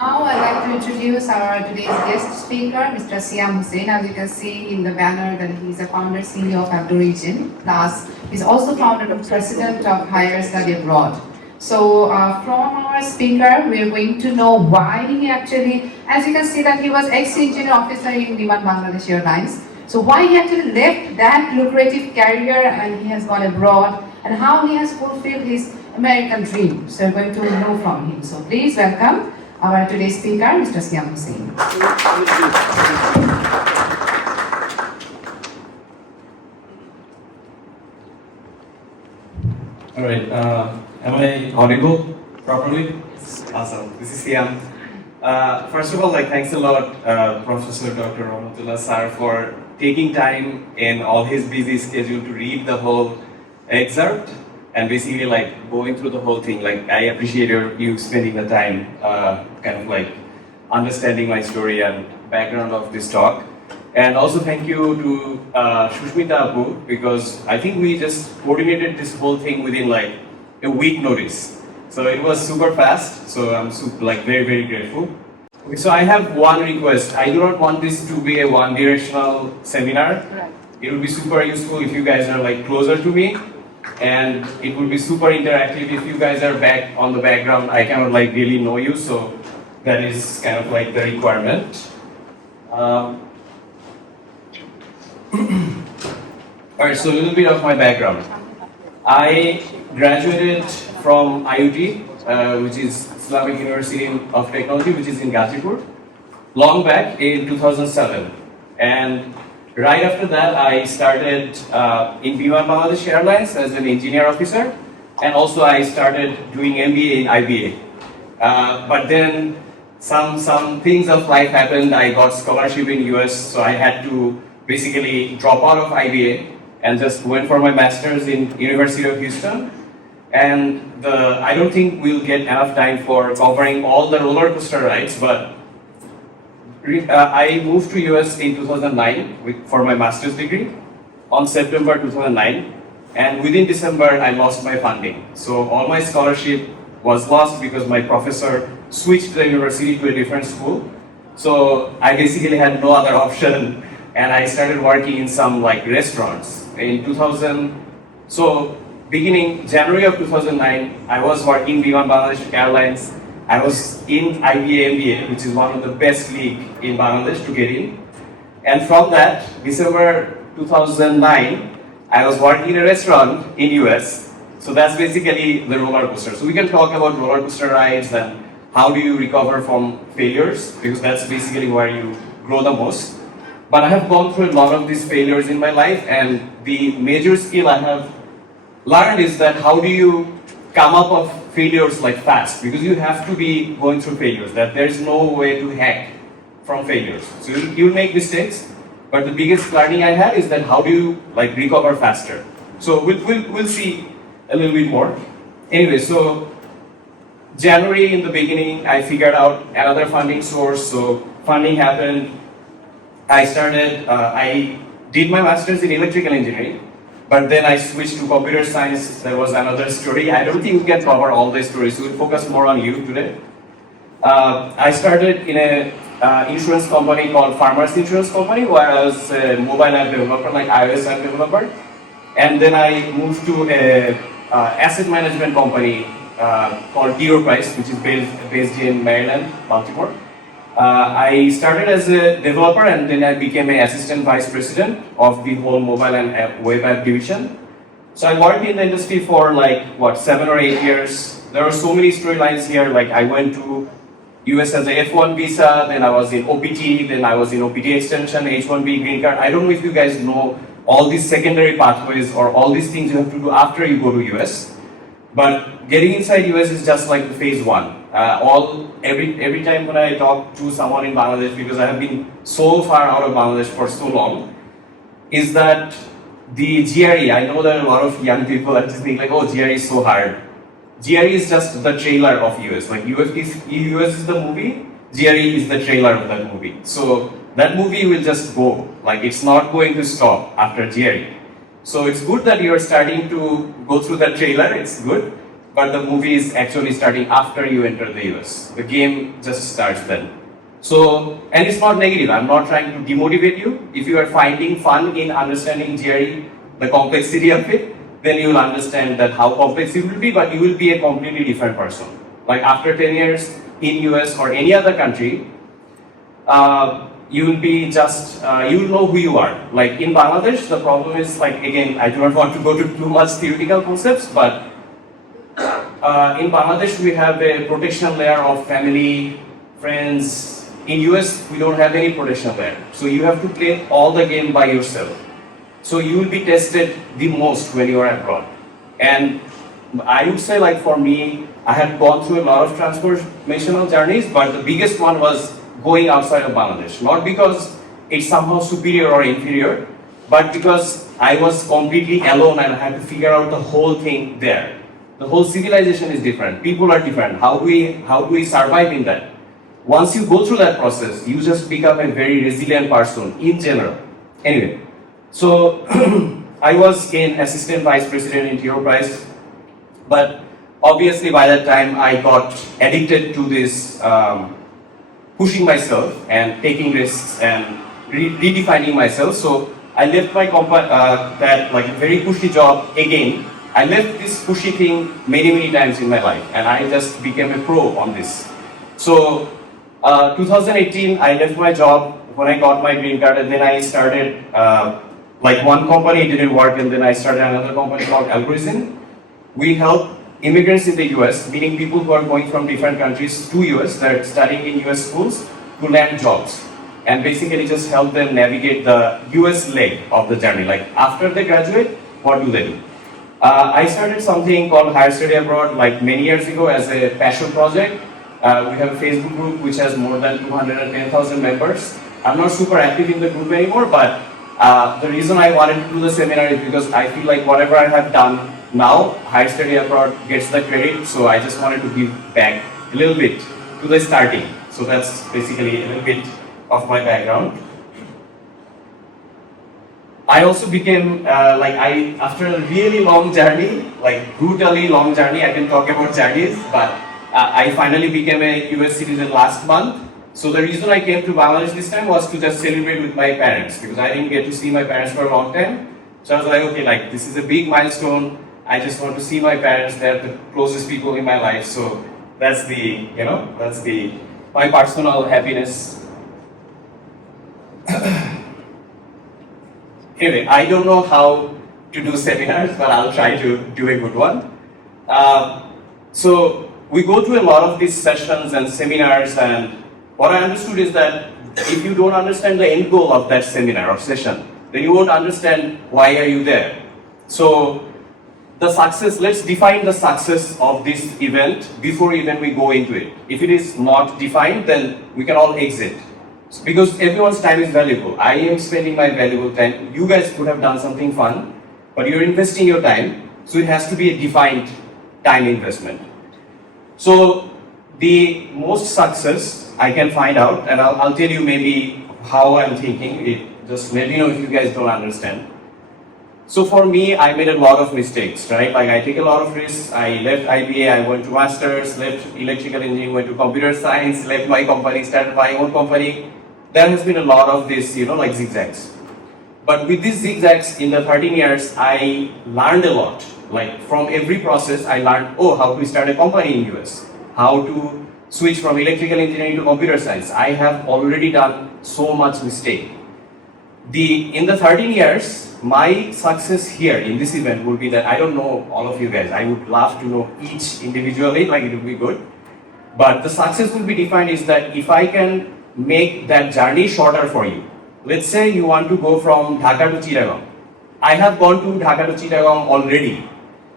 Now I'd like to introduce our today's guest speaker, Mr. Siam Hussain. As you can see in the banner that he's a founder CEO of Abdo Region. Plus, he's also founder and president of Higher Study Abroad. So from our speaker, we're going to know why he actually, as you can see that he was ex-engineer officer in Biman Bangladesh Airlines. So why he actually left that lucrative career and he has gone abroad and how he has fulfilled his American dream. So we're going to know from him. So please welcome our today's speaker, Mr. Siam Hussain. All right, am I audible properly? Awesome. This is Siam. First of all, thanks a lot, Professor Dr. Rahmatullah Sir, for taking time in all his busy schedule to read the whole excerpt and basically going through the whole thing. I appreciate you spending the time, understanding my story and background of this talk. And also thank you to Shushmita Apu, because I think we just coordinated this whole thing within a week notice. So it was super fast, so I'm very, very grateful. Okay, so I have one request. I do not want this to be a one-directional seminar. Right. It would be super useful if you guys are closer to me, and it would be super interactive if you guys are back on the background. I cannot really know you, so that is kind of the requirement. Alright, so a little bit of my background. I graduated from AIUB, which is Islamic University of Technology, which is in Gazipur, long back in 2007. And right after that, I started in Biman Bangladesh Airlines as an engineer officer, and also I started doing MBA in IBA. But then some things of life happened. I got scholarship in US, so I had to basically drop out of IBA and just went for my master's in University of Houston. And I don't think we'll get enough time for covering all the roller coaster rides, but I moved to US in 2009 for my master's degree on September 2009, and within December I lost my funding. So all my scholarship was lost because my professor switched the university to a different school. So I basically had no other option, and I started working in some restaurants in 2000. So beginning January of 2009, I was working in Biman Bangladesh Airlines. I was in IBA MBA, which is one of the best league in Bangladesh to get in. And from that, December 2009, I was working in a restaurant in US. So that's basically the roller coaster. So we can talk about roller coaster rides and how do you recover from failures, because that's basically where you grow the most. But I have gone through a lot of these failures in my life, and the major skill I have learned is that how do you come up of failures fast, because you have to be going through failures, that there's no way to hack from failures. So you'll make mistakes, but the biggest learning I had is that how do you recover faster. So we'll see a little bit more. Anyway, so January in the beginning, I figured out another funding source. So funding happened. I did my master's in electrical engineering, but then I switched to computer science. There was another story. I don't think we can cover all the stories, so we'll focus more on you today. I started in a insurance company called Farmers Insurance Company, where I was a mobile app developer, iOS app developer. And then I moved to a asset management company called T. Rowe Price, which is based in Maryland, Baltimore. I started as a developer, and then I became an assistant vice president of the whole mobile and web app division. So I worked in the industry for 7 or 8 years. There are so many storylines here. I went to US as a F1 visa, then I was in OPT, then I was in OPT extension, H1B green card. I don't know if you guys know all these secondary pathways or all these things you have to do after you go to US. But getting inside US is just the phase one. Every time when I talk to someone in Bangladesh, because I have been so far out of Bangladesh for so long, is that the GRE, I know that a lot of young people are just thinking oh, GRE is so hard. GRE is just the trailer of US. US is the movie, GRE is the trailer of that movie. So that movie will just go. It's not going to stop after GRE. So it's good that you are starting to go through that trailer, it's good. but the movie is actually starting after you enter the US. The game just starts then. So, and it's not negative. I'm not trying to demotivate you. If you are finding fun in understanding GRE, the complexity of it, then you will understand that how complex it will be, but you will be a completely different person. Like after 10 years in US or any other country, you will be just, you will know who you are. Like in Bangladesh, the problem is like, again, I do not want to go to too much theoretical concepts, but in Bangladesh, we have a protection layer of family, friends. In US, we don't have any protection layer. So you have to play all the game by yourself. So you will be tested the most when you are abroad. And I would say like for me, I had gone through a lot of transformational journeys, but the biggest one was going outside of Bangladesh. Not because it's somehow superior or inferior, but because I was completely alone and I had to figure out the whole thing there. The whole civilization is different. People are different. How do we survive in that? Once you go through that process, you just become a very resilient person in general. Anyway, so I was an assistant vice president in Enterprise, but obviously by that time I got addicted to this pushing myself and taking risks and redefining myself. So I left my that like very pushy job again. I left this pushy thing many times in my life, and I just became a pro on this. So 2018, I left my job when I got my green card, and then I started like one company didn't work, and then I started another company called AIUB. We help immigrants in the US, meaning people who are going from different countries to US, that are studying in US schools, to land jobs, and basically just help them navigate the US leg of the journey. Like after they graduate, what do they do? I started something called Higher Study Abroad like many years ago as a passion project. We have a Facebook group which has more than 210,000 members. I'm not super active in the group anymore, but the reason I wanted to do the seminar is because I feel like whatever I have done now, Higher Study Abroad gets the credit, so I just wanted to give back a little bit to the starting. So that's basically a little bit of my background. I also became, after a really long journey, like brutally long journey, I can talk about journeys, but I finally became a US citizen last month. So the reason I came to Bangladesh this time was to just celebrate with my parents, because I didn't get to see my parents for a long time. So I was like, okay, like this is a big milestone. I just want to see my parents. They're the closest people in my life. So that's my personal happiness. Anyway, I don't know how to do seminars, but I'll try to do a good one. So we go to a lot of these sessions and seminars, and what I understood is that if you don't understand the end goal of that seminar or session, then you won't understand why are you there. So the success, let's define the success of this event before even we go into it. If it is not defined, then we can all exit. Because everyone's time is valuable. I am spending my valuable time. You guys could have done something fun, but you're investing your time, so it has to be a defined time investment. So the most success I can find out, and I'll tell you maybe how I'm thinking, just let me know if you guys don't understand. So for me, I made a lot of mistakes, right? Like I take a lot of risks. I left IBA, I went to masters, left electrical engineering, went to computer science, left my company, started my own company. There has been a lot of this, like zigzags. But with these zigzags in the 13 years, I learned a lot. Like from every process, I learned, how to start a company in US, how to switch from electrical engineering to computer science. I have already done so much mistake. In the 13 years, my success here in this event would be that I don't know all of you guys. I would love to know each individually, like it would be good. But the success will be defined is that if I can make that journey shorter for you. Let's say you want to go from Dhaka to Chittagong. I have gone to Dhaka to Chittagong already.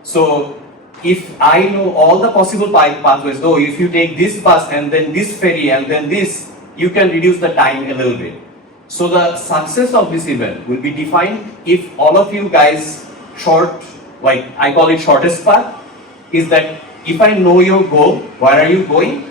So if I know all the possible pathways, though if you take this bus and then this ferry and then this, you can reduce the time a little bit. So the success of this event will be defined if all of you guys like I call it shortest path, is that if I know your goal, where are you going?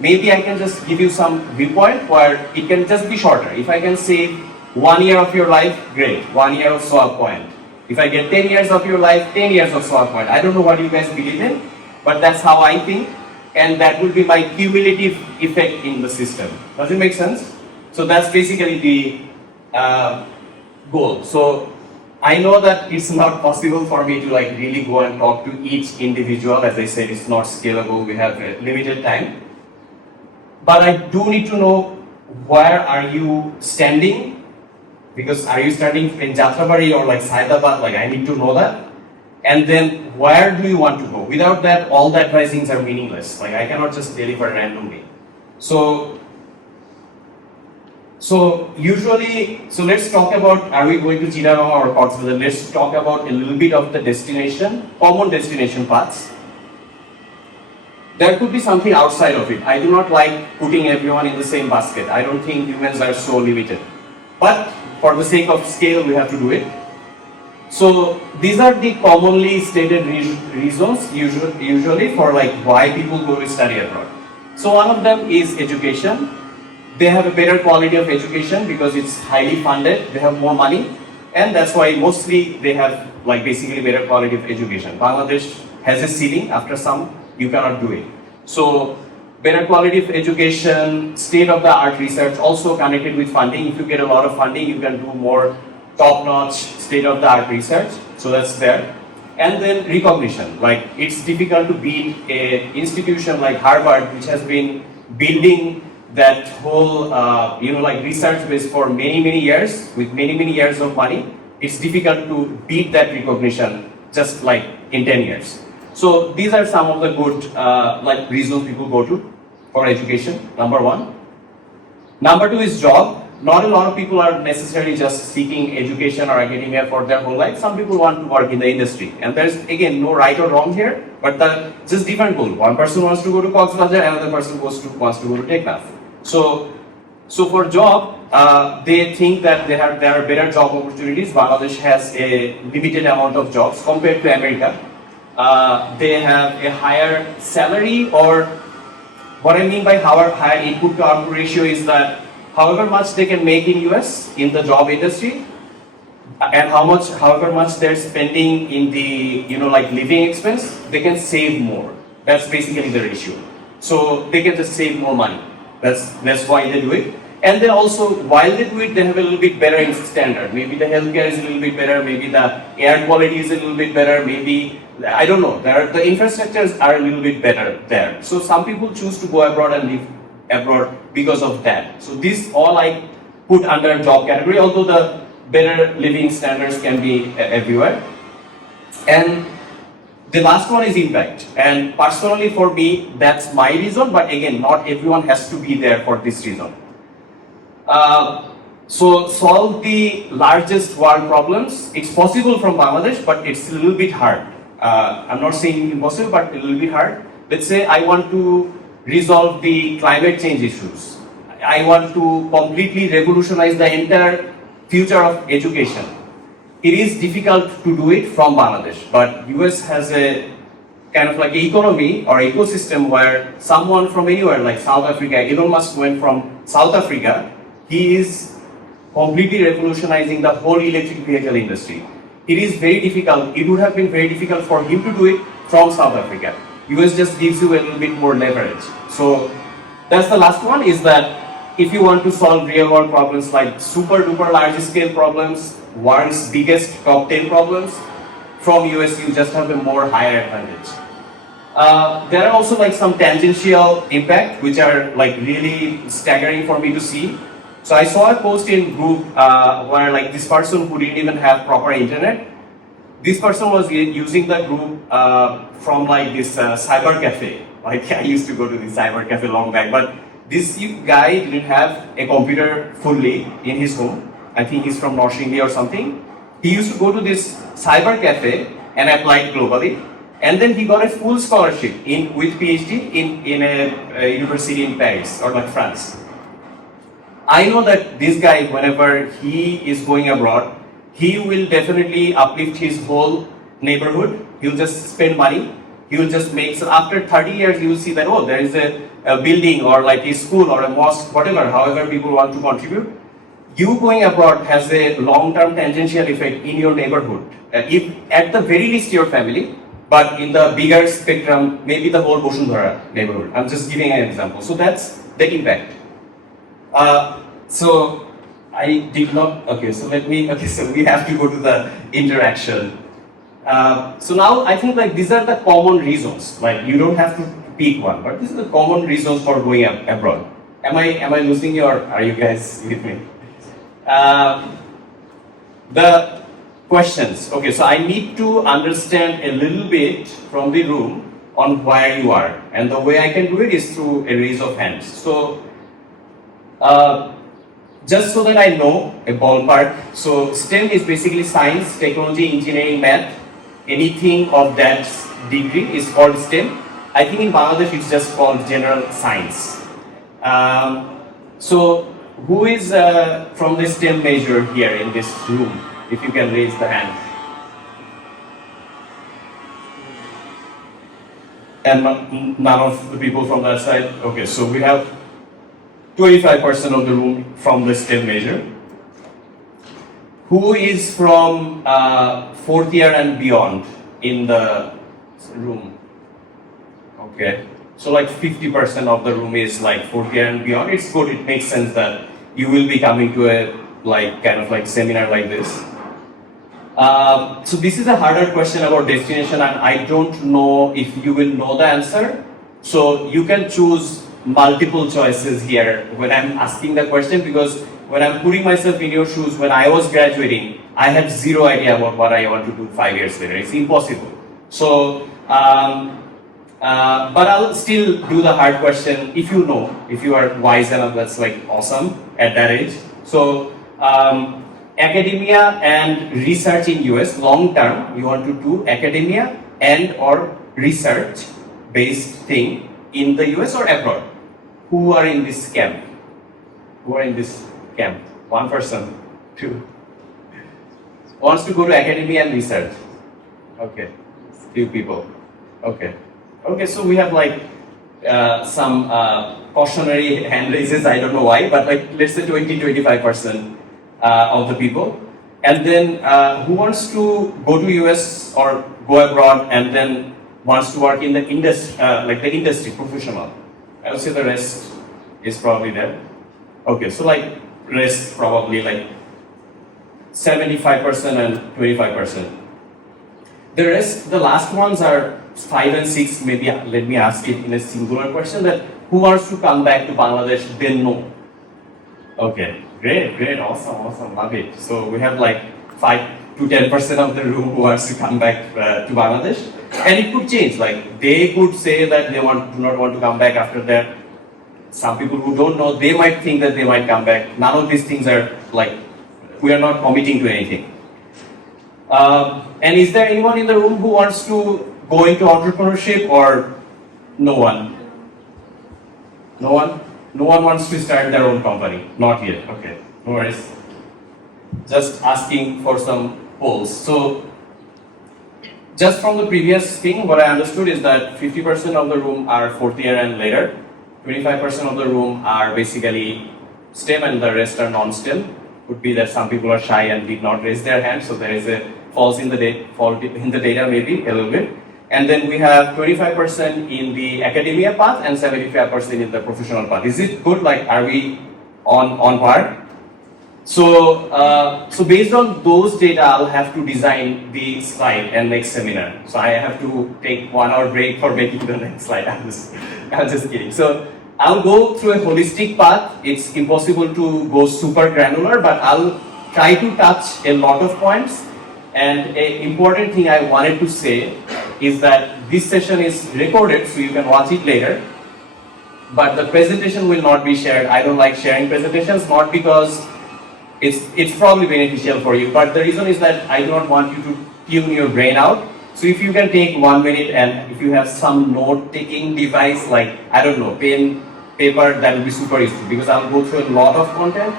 Maybe I can just give you some viewpoint where it can just be shorter. If I can save 1 year of your life, great, 1 year of swap point. If I get 10 years of your life, 10 years of swap point. I don't know what you guys believe in, but that's how I think, and that will be my cumulative effect in the system. Does it make sense? So that's basically the goal. So I know that it's not possible for me to like really go and talk to each individual. As I said, it's not scalable. We have a limited time. But I do need to know, where are you standing? Because are you starting in Jatrabari or like Saidabad? Like I need to know that. And then where do you want to go? Without that, all the advisings are meaningless. Like I cannot just deliver randomly. So usually, let's talk about, are we going to Chittagong or Coxbazar? Let's talk about a little bit of the destination, common destination paths. There could be something outside of it. I do not like putting everyone in the same basket. I don't think humans are so limited. But for the sake of scale, we have to do it. So these are the commonly stated reasons usually for like why people go to study abroad. So one of them is education. They have a better quality of education because it's highly funded, they have more money, and that's why mostly they have like basically better quality of education. Bangladesh has a ceiling, after some you cannot do it. So better quality of education, state-of-the-art research, also connected with funding. If you get a lot of funding, you can do more top-notch state-of-the-art research, so that's there. And then recognition, like it's difficult to beat an institution like Harvard, which has been building that whole, like research base for many years, with many years of money. It's difficult to beat that recognition just like in 10 years. So these are some of the good like reasons people go to for education, number one. Number two is job. Not a lot of people are necessarily just seeking education or academia for their whole life. Some people want to work in the industry. And there's, again, no right or wrong here, but just different goal. One person wants to go to Coxbazar, another person wants to go to TechNaf. So for job, they think that there are better job opportunities. Bangladesh has a limited amount of jobs compared to America. They have a higher salary, or what I mean by higher input to output ratio is that however much they can make in US in the job industry, and however much they're spending in the like living expense, they can save more. That's basically the ratio. So they can just save more money. That's why they do it. And then also, while they do it, they have a little bit better standard. Maybe the healthcare is a little bit better, maybe the air quality is a little bit better, maybe, I don't know, the infrastructures are a little bit better there. So some people choose to go abroad and live abroad because of that. So this all I put under job category, although the better living standards can be everywhere. And the last one is impact. And personally for me, that's my reason, but again, not everyone has to be there for this reason. So solve the largest world problems. It's possible from Bangladesh, but it's a little bit hard. I'm not saying impossible, but a little bit hard. Let's say I want to resolve the climate change issues. I want to completely revolutionize the entire future of education. It is difficult to do it from Bangladesh, but US has a kind of like economy or ecosystem where someone from anywhere, like South Africa, Elon Musk went from South Africa, he is completely revolutionizing the whole electric vehicle industry. It is very difficult, it would have been very difficult for him to do it from South Africa. US just gives you a little bit more leverage. So that's the last one, is that if you want to solve real world problems like super duper large scale problems, world's biggest top 10 problems, from US you just have a more higher advantage. There are also like some tangential impact which are like really staggering for me to see. So I saw a post in group where like this person who didn't even have proper internet, this person was using the group from like this cyber cafe. Like I used to go to this cyber cafe long back, but this guy didn't have a computer fully in his home. I think he's from North India or something. He used to go to this cyber cafe and applied globally. And then he got a full scholarship with PhD in a university in Paris or like France. I know that this guy, whenever he is going abroad, he will definitely uplift his whole neighborhood. He'll just spend money. He will just make, so after 30 years, you will see that, oh, there is a building or like a school or a mosque, whatever, however people want to contribute. You going abroad has a long-term tangential effect in your neighborhood. If at the very least your family, but in the bigger spectrum, maybe the whole Bosundhara neighborhood. I'm just giving an example. So that's the impact. So I did not, okay, so we have to go to the interaction. So now I think like these are the common reasons, like you don't have to pick one, but these are the common reasons for going abroad. Am I losing you, or are you guys with me? The questions. Okay, so I need to understand a little bit from the room on where you are, and the way I can do it is through a raise of hands. So, just so that I know a ballpark, so STEM is basically science, technology, engineering, math. Anything of that degree is called STEM. I think in Bangladesh it's just called general science. So, who is from the STEM major here in this room? If you can raise the hand. And none of the people from that side? Okay, so we have 25% of the room from the STEM major. Who is from fourth year and beyond in the room? Okay, so like 50% of the room is like fourth year and beyond. It's good, it makes sense that you will be coming to a kind of seminar like this. So this is a harder question about destination, and I don't know if you will know the answer. So you can choose multiple choices here when I'm asking the question, because when I'm putting myself in your shoes, when I was graduating, I had zero idea about what I want to do 5 years later. It's impossible. So, but I'll still do the hard question if you know, if you are wise enough, that's like awesome at that age. So, academia and research in US, long term, you want to do academia and or research based thing in the US or abroad. Who are in this camp? Who are in this camp? One person, two. Wants to go to academia and research. Okay, few people. Okay, okay. So we have like some cautionary hand raises. I don't know why, but like let's say 20-25% of the people. And then who wants to go to US or go abroad and then wants to work in the industry, like the industry, professional. I would say the rest is probably there. Okay, so like rest probably like 75% and 25%. The rest, the last ones are 5 and 6. Maybe let me ask it in a singular question, that who wants to come back to Bangladesh? Then no. Okay, great, awesome, love it. So we have like 5 to 10% of the room who wants to come back to Bangladesh, and it could change. Like they could say that they do not want to come back after that. Some people who don't know, they might think that they might come back. None of these things are like, we are not committing to anything. And is there anyone in the room who wants to go into entrepreneurship, or no one? No one? No one wants to start their own company? Not yet. Okay, no worries. Just asking for some polls. So, just from the previous thing, what I understood is that 50% of the room are fourth year and later, 25% of the room are basically STEM, and the rest are non-STEM. Could be that some people are shy and did not raise their hand, so there is a fault in the data maybe a little bit. And then we have 25% in the academia path and 75% in the professional path. Is it good? Like, are we on par? So, so based on those data, I'll have to design the slide and next seminar. So I have to take 1 hour break for making the next slide. I'm just kidding. So I'll go through a holistic path. It's impossible to go super granular, but I'll try to touch a lot of points. And an important thing I wanted to say is that this session is recorded, so you can watch it later. But the presentation will not be shared. I don't like sharing presentations, not because it's probably beneficial for you, but the reason is that I do not want you to tune your brain out. So if you can take 1 minute, and if you have some note-taking device, like, I don't know, pen, paper, that will be super useful, because I'll go through a lot of content,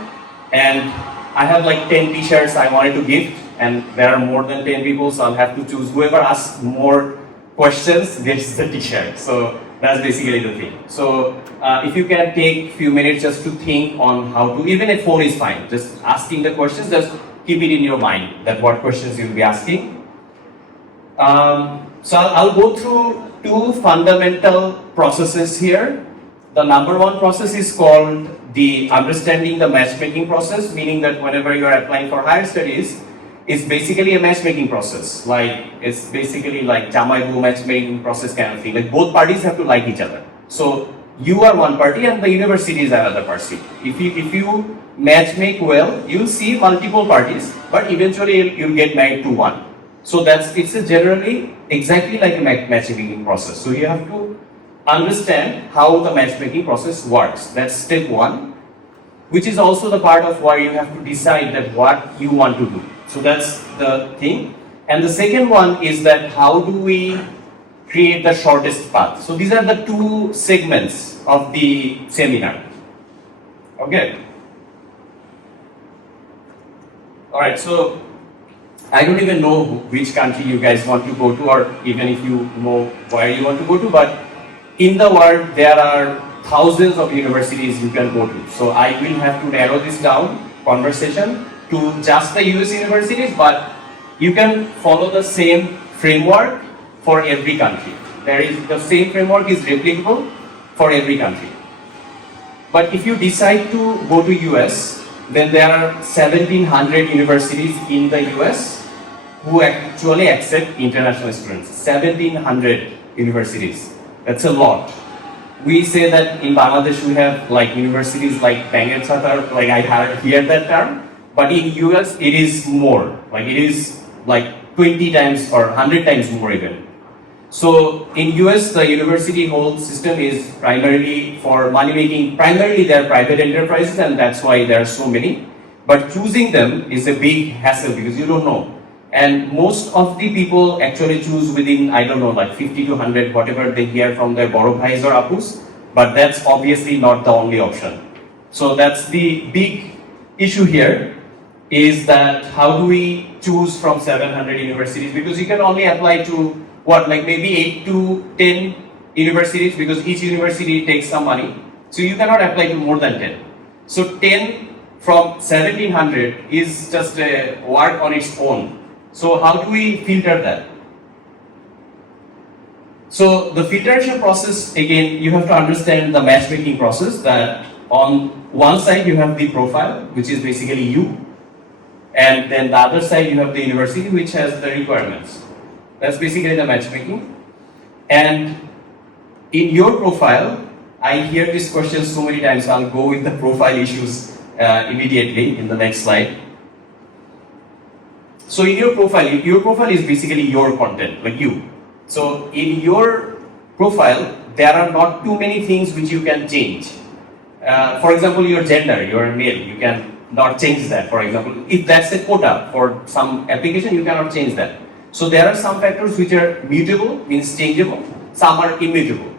and I have like 10 t-shirts I wanted to gift, and there are more than 10 people, so I'll have to choose. Whoever asks more questions gets the t-shirt. So that's basically the thing. So if you can take a few minutes just to think on how to, even a phone is fine, just asking the questions, just keep it in your mind that what questions you'll be asking. So I'll go through two fundamental processes here. The number one process is called the understanding the matchmaking process, meaning that whenever you are applying for higher studies, it's basically a matchmaking process. Like it's basically like Jamaibu matchmaking process kind of thing. Like both parties have to like each other. So you are one party and the university is another party. If you matchmake well, you'll see multiple parties, but eventually you'll get married to one. So it's generally exactly like a matchmaking process. So you have to understand how the matchmaking process works. That's step one, which is also the part of where you have to decide that what you want to do. So that's the thing. And the second one is that how do we create the shortest path. So these are the two segments of the seminar. Okay. All right, so I don't even know which country you guys want to go to, or even if you know where you want to go to, but in the world there are thousands of universities you can go to. So I will have to narrow this down conversation to just the US universities, but you can follow the same framework for every country. The same framework is replicable for every country. But if you decide to go to US, then there are 1,700 universities in the US who actually accept international students. 1,700 universities. That's a lot. We say that in Bangladesh we have like universities like Bangar Chatar, like I hear that term, but in US it is more. Like it is like 20 times or 100 times more even. So in US the university whole system is primarily for money making. Primarily they are private enterprises and that's why there are so many. But choosing them is a big hassle because you don't know. And most of the people actually choose within, I don't know, like 50 to 100, whatever they hear from their boro bhais or apus. But that's obviously not the only option. So that's the big issue here, is that how do we choose from 700 universities? Because you can only apply to what, like maybe 8 to 10 universities, because each university takes some money. So you cannot apply to more than 10. So 10 from 1700 is just a work on its own. So how do we filter that? So the filtration process, again, you have to understand the matchmaking process, that on one side you have the profile, which is basically you, and then the other side you have the university, which has the requirements. That's basically the matchmaking. And in your profile, I hear this question so many times, I'll go with the profile issues immediately in the next slide. So in your profile is basically your content, like you. So in your profile, there are not too many things which you can change. For example, your gender, you are male, you can not change that, for example. If that's a quota for some application, you cannot change that. So there are some factors which are mutable, means changeable, some are immutable.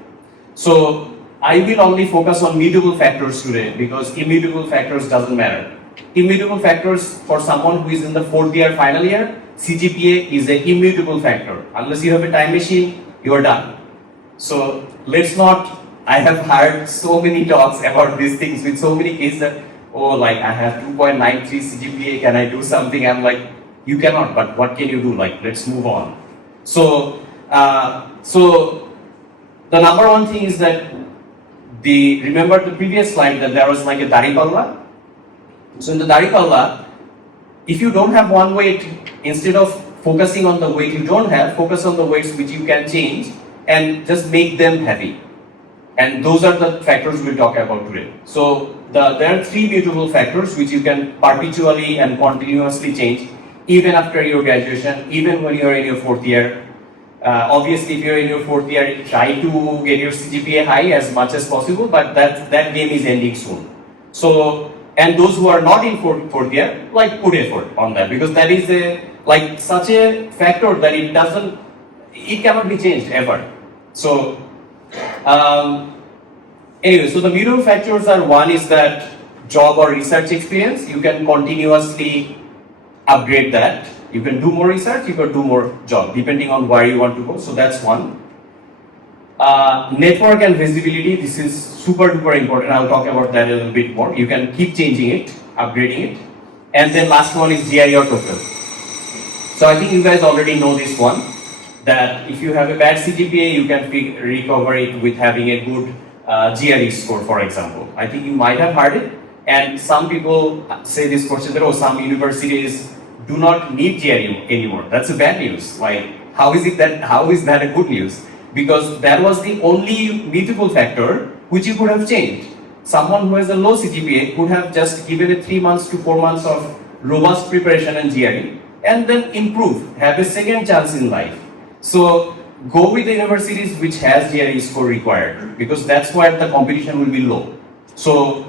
So I will only focus on mutable factors today because immutable factors doesn't matter. Immutable factors for someone who is in the 4th year, final year, CGPA is an immutable factor. Unless you have a time machine, you are done. So let's not, I have heard so many talks about these things with so many cases that, oh, like I have 2.93 CGPA, can I do something? I'm like, you cannot, but what can you do? Like, let's move on. So, the number one thing is that remember the previous slide that there was like a Daripalla? So in the Daripalla, if you don't have one weight, instead of focusing on the weight you don't have, focus on the weights which you can change and just make them heavy. And those are the factors we'll talk about today. So there are 3 mutable factors which you can perpetually and continuously change even after your graduation, even when you're in your 4th year. Obviously, if you're in your 4th year, try to get your CGPA high as much as possible, but that game is ending soon. So, and those who are not in 4th year, like put effort on that, because that is such a factor that it cannot be changed ever. So, anyway, so the mutable factors are, one is that job or research experience, you can continuously upgrade that. You can do more research, you can do more job, depending on where you want to go. So that's one. Network and visibility, this is super duper important. I'll talk about that a little bit more. You can keep changing it, upgrading it. And then last one is GIR total. So I think you guys already know this one. that if you have a bad CGPA, you can recover it with having a good GRE score, for example. I think you might have heard it. And some people say this question that, oh, some universities do not need GRE anymore. That's a bad news. Like, how is that a good news? Because that was the only mutable factor which you could have changed. Someone who has a low CGPA could have just given a 3 months to 4 months of robust preparation and GRE and then improve, have a second chance in life. So go with the universities which has GRE score required, because that's where the competition will be low. So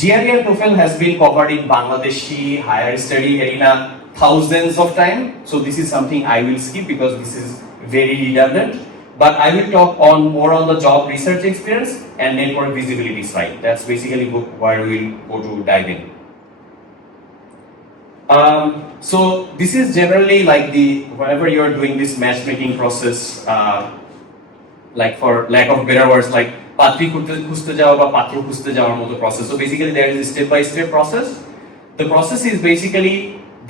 GRE and TOEFL has been covered in Bangladeshi higher study arena thousands of times. So this is something I will skip because this is very redundant. But I will talk more on the job research experience and network visibility side. That's basically where we'll go to dive in. So this is generally like whenever you are doing this matchmaking process, like for lack of better words, like patri খুঁজতে যাওয়া বা পাত্র খুঁজতে যাওয়ার মতো process. So basically there is a step-by-step process. The process is basically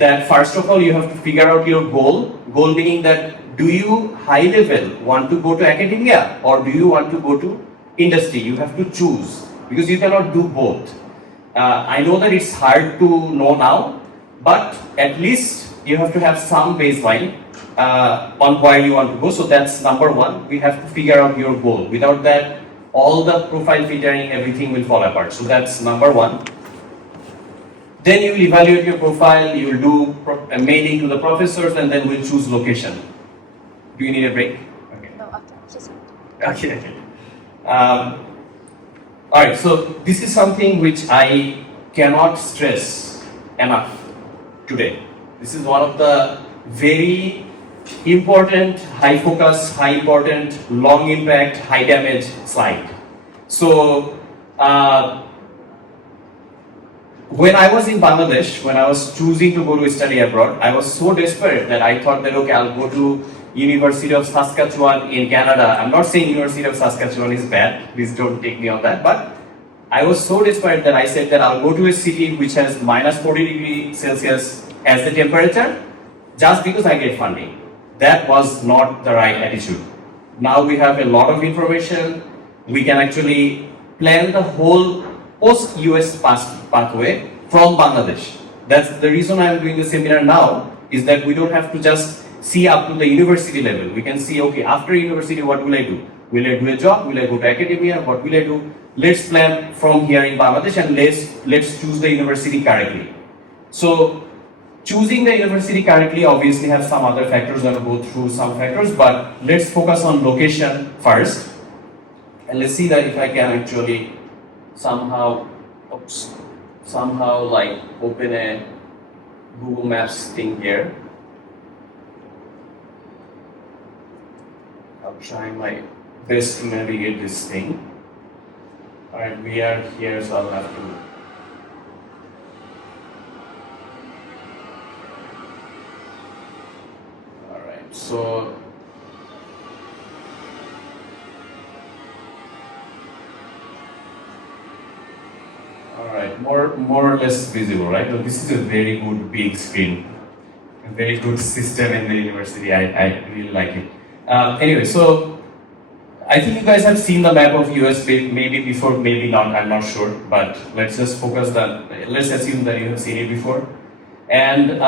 that first of all you have to figure out your goal. Goal meaning that do you high level want to go to academia or do you want to go to industry? You have to choose because you cannot do both. I know that it's hard to know now, but at least you have to have some baseline on where you want to go. So that's number one. We have to figure out your goal. Without that, all the profile filtering, everything will fall apart. So that's number one. Then you will evaluate your profile, you will do a mailing to the professors, and then we'll choose location. Do you need a break? Okay. No, after just Okay. All right. So this is something which I cannot stress enough today. This is one of the very important, high focus, high important, long impact, high damage slide. So when I was in Bangladesh, when I was choosing to go to study abroad, I was so desperate that I thought that okay, I'll go to University of Saskatchewan in Canada. I'm not saying University of Saskatchewan is bad. Please don't take me on that. But I was so desperate that I said that I'll go to a city which has minus 40 degrees Celsius as the temperature, just because I get funding. That was not the right attitude. Now we have a lot of information. We can actually plan the whole post-US pathway from Bangladesh. That's the reason I'm doing the seminar now, is that we don't have to just see up to the university level. We can see, okay, after university, what will I do? Will I do a job? Will I go to academia? What will I do? Let's plan from here in Bangladesh and let's choose the university correctly. So choosing the university correctly obviously have some other factors. I'm going to go through some factors, but let's focus on location first. And let's see that if I can actually somehow like open a Google Maps thing here. I'm trying my best to navigate this thing. Alright, we are here, so I'll have to. Alright, so. Alright, more or less visible, right? So this is a very good big screen. A very good system in the university. I really like it. Anyway, so I think you guys have seen the map of US maybe before, maybe not, I'm not sure, but let's just let's assume that you have seen it before. And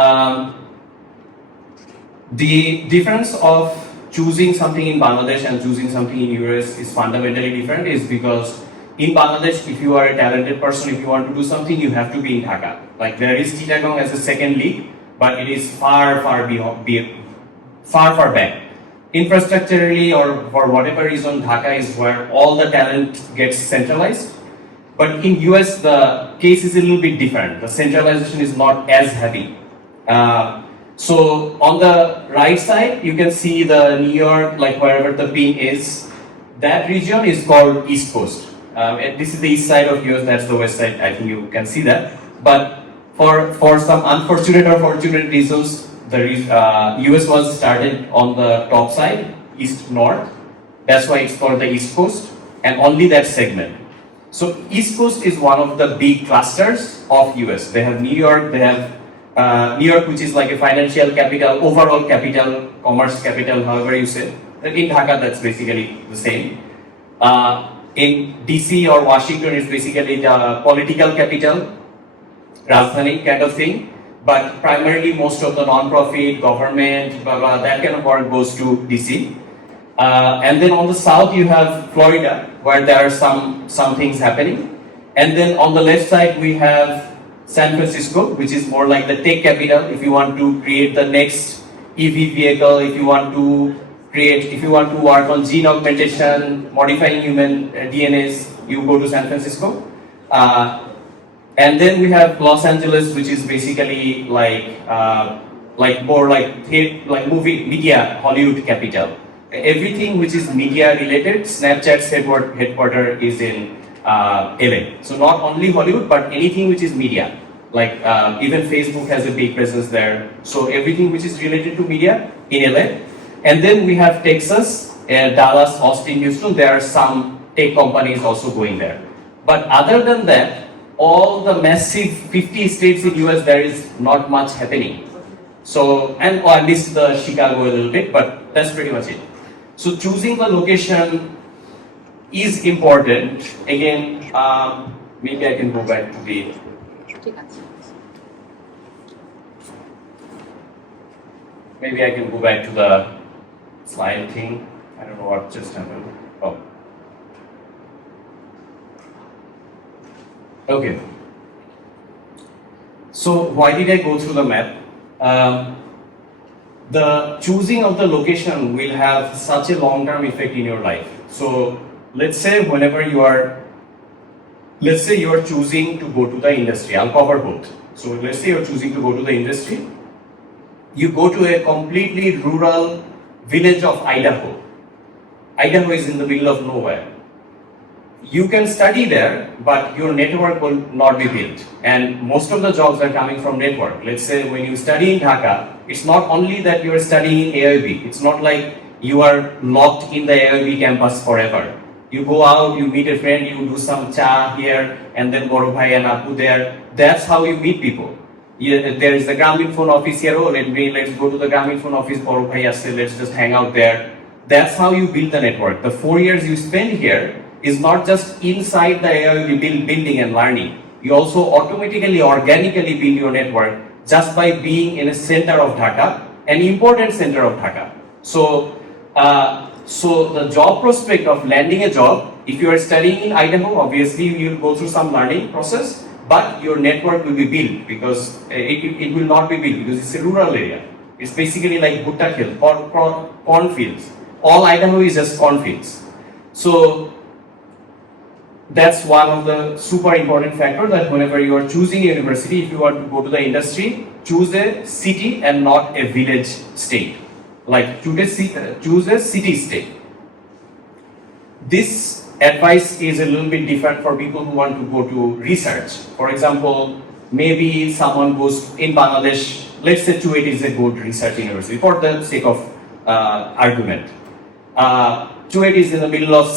the difference of choosing something in Bangladesh and choosing something in US is fundamentally different, is because in Bangladesh, if you are a talented person, if you want to do something, you have to be in Dhaka. Like there is Chittagong as a second league, but it is far back. Infrastructurally or for whatever reason, Dhaka is where all the talent gets centralized. But in US, the case is a little bit different. The centralization is not as heavy. So on the right side, you can see the New York, like wherever the pin is. That region is called East Coast. And this is the east side of US, that's the west side. I think you can see that. But for some unfortunate or fortunate reasons, the US was started on the top side, east-north. That's why it's called the East Coast, and only that segment. So East Coast is one of the big clusters of US. They have New York, they have New York, which is like a financial capital, overall capital, commerce capital, however you say. In Dhaka, that's basically the same. In DC or Washington, it's basically the political capital, Rajdhani kind of thing. But primarily, most of the non-profit, government, blah, blah, that kind of work goes to DC. And then on the south, you have Florida, where there are some things happening. And then on the left side, we have San Francisco, which is more like the tech capital. If you want to create the next EV vehicle, if you want to work on gene augmentation, modifying human DNAs, you go to San Francisco. And then we have Los Angeles, which is basically like more like movie media Hollywood capital. Everything which is media related, Snapchat's headquarter is in LA. So not only Hollywood, but anything which is media. Like even Facebook has a big presence there. So everything which is related to media in LA. And then we have Texas, Dallas, Austin, Houston. There are some tech companies also going there. But other than that, all the massive 50 states in US, there is not much happening. So, and I missed the Chicago a little bit, but that's pretty much it. So choosing the location is important. Again, maybe I can go back to the. Maybe I can go back to the slide thing. I don't know what just happened. Oh. Okay. So why did I go through the map? The choosing of the location will have such a long-term effect in your life. So let's say whenever you are choosing to go to the industry, I'll cover both. So let's say you're choosing to go to the industry, you go to a completely rural village of Idaho. Idaho is in the middle of nowhere. You can study there, but your network will not be built. And most of the jobs are coming from network. Let's say when you study in Dhaka, it's not only that you are studying in AIUB. It's not like you are locked in the AIUB campus forever. You go out, you meet a friend, you do some cha here, and then Boro Bhai and Apu there. That's how you meet people. There is the Grameenphone office here. Oh, let's go to the Grameenphone office. Boro Bhai Ashe, let's just hang out there. That's how you build the network. The 4 years you spend here is not just inside the AIUB building and learning. You also automatically, organically build your network just by being in a center of Dhaka, an important center of Dhaka. So the job prospect of landing a job, if you are studying in Idaho, obviously you will go through some learning process, but your network will be built because it will not be built because it's a rural area. It's basically like butta hill, cornfields. All Idaho is just cornfields. So that's one of the super important factors that whenever you are choosing a university, if you want to go to the industry, choose a city and not a village state. Like choose a city state. This advice is a little bit different for people who want to go to research. For example, maybe someone goes in Bangladesh, let's say Kuwait is a good research university for the sake of argument. Kuwait is in the middle of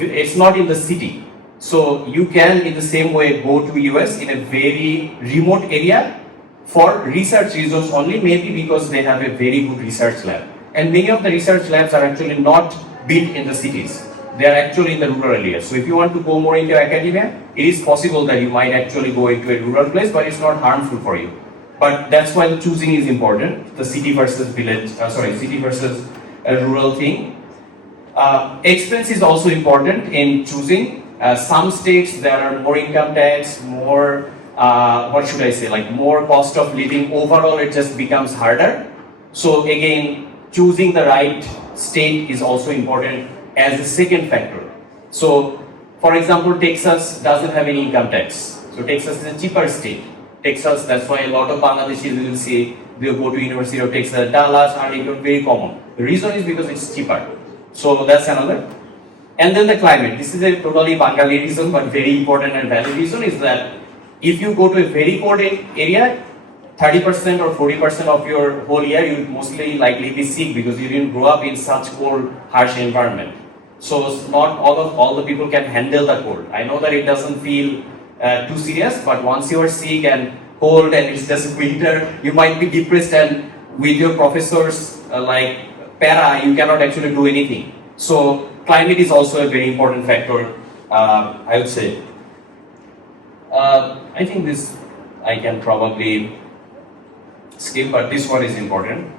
it's not in the city. So you can in the same way go to US in a very remote area for research reasons only, maybe because they have a very good research lab. And many of the research labs are actually not built in the cities. They are actually in the rural areas. So if you want to go more into academia, it is possible that you might actually go into a rural place, but it's not harmful for you. But that's why the choosing is important, the city versus village, city versus a rural thing. Expense is also important in choosing. Some states there are more income tax, more, more cost of living. Overall, it just becomes harder. So again, choosing the right state is also important as a second factor. So, for example, Texas doesn't have any income tax. So Texas is a cheaper state. Texas, that's why a lot of Bangladeshis will say they'll go to University of Texas, Dallas, Arlington, very common. The reason is because it's cheaper. So that's another. And then the climate. This is a totally Bengali reason, but very important and valid reason is that if you go to a very cold area, 30% or 40% of your whole year, you will mostly likely be sick because you didn't grow up in such cold, harsh environment. So not all the people can handle the cold. I know that it doesn't feel too serious, but once you are sick and cold and it's just winter, you might be depressed, and with your professors like para, you cannot actually do anything. So climate is also a very important factor, I would say. I think this I can probably skip, but this one is important.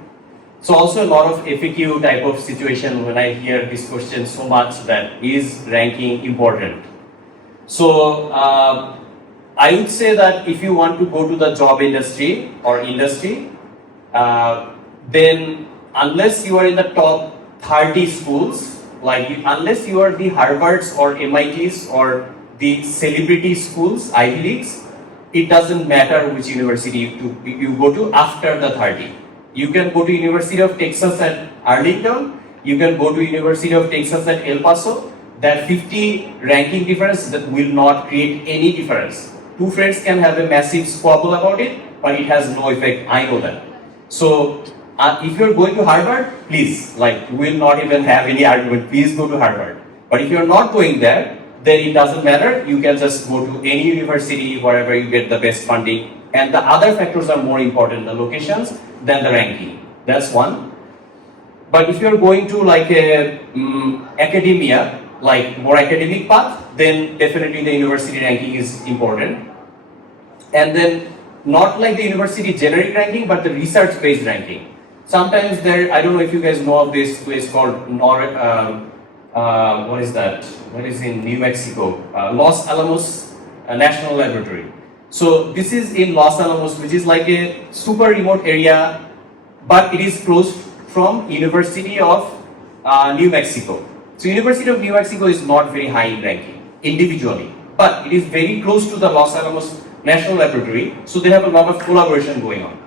So also a lot of FAQ type of situation when I hear this question so much, that is ranking important. So I would say that if you want to go to the job industry or industry, then unless you are in the top 30 schools, like unless you are the Harvards or MITs or the celebrity schools, Ivy Leagues, it doesn't matter which university you go to after the 30. You can go to University of Texas at Arlington, you can go to University of Texas at El Paso. That 50 ranking difference that will not create any difference. Two friends can have a massive squabble about it, but it has no effect, I know that. So if you're going to Harvard, please, like, will not even have any argument, please go to Harvard. But if you're not going there, then it doesn't matter, you can just go to any university wherever you get the best funding. And the other factors are more important, the locations, than the ranking. That's one. But if you're going to like a academia, like more academic path, then definitely the university ranking is important. And then not like the university generic ranking, but the research-based ranking. Sometimes there, I don't know if you guys know of this place called what is that? What is in New Mexico? Los Alamos National Laboratory. So this is in Los Alamos, which is like a super remote area, but it is close from University of New Mexico. So University of New Mexico is not very high in ranking individually, but it is very close to the Los Alamos National Laboratory, so they have a lot of collaboration going on.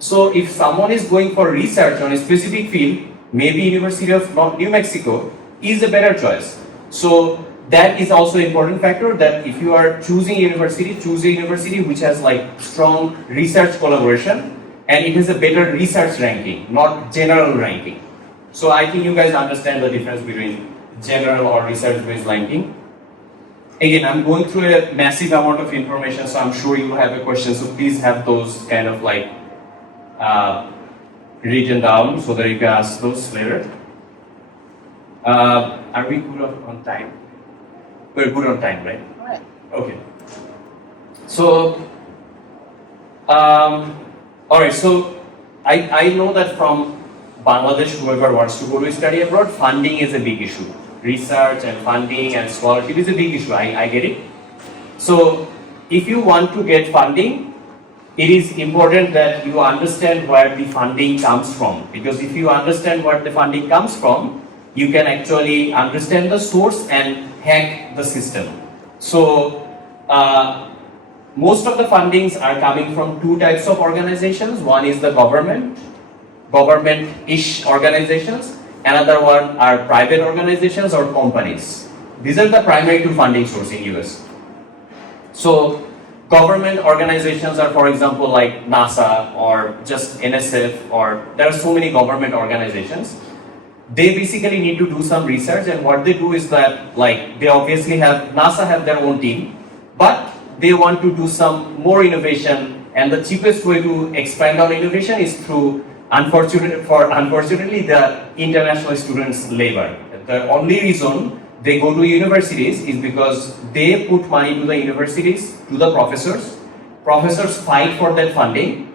So if someone is going for research on a specific field, maybe University of New Mexico is a better choice. So that is also an important factor, that if you are choosing a university, choose a university which has like strong research collaboration and it has a better research ranking, not general ranking. So I think you guys understand the difference between general or research-based ranking. Again, I'm going through a massive amount of information, so I'm sure you have a question, so please have those kind of like written down so that you can ask those later. Are we good on time? We're good on time, right? Right. Okay. So, alright, so I know that from Bangladesh, whoever wants to go to study abroad, funding is a big issue. Research and funding and scholarship is a big issue, I get it. So, if you want to get funding, it is important that you understand where the funding comes from. Because if you understand where the funding comes from, you can actually understand the source and hack the system. So, most of the fundings are coming from two types of organizations. One is the government-ish organizations. Another one are private organizations or companies. These are the primary two funding sources in US. So, government organizations are, for example, like NASA or just NSF, or there are so many government organizations. They basically need to do some research, and what they do is that, like, they obviously have, NASA have their own team, but they want to do some more innovation, and the cheapest way to expand on innovation is through, unfortunately, the international students' labor. The only reason they go to universities is because they put money to the universities, to the professors. Professors fight for that funding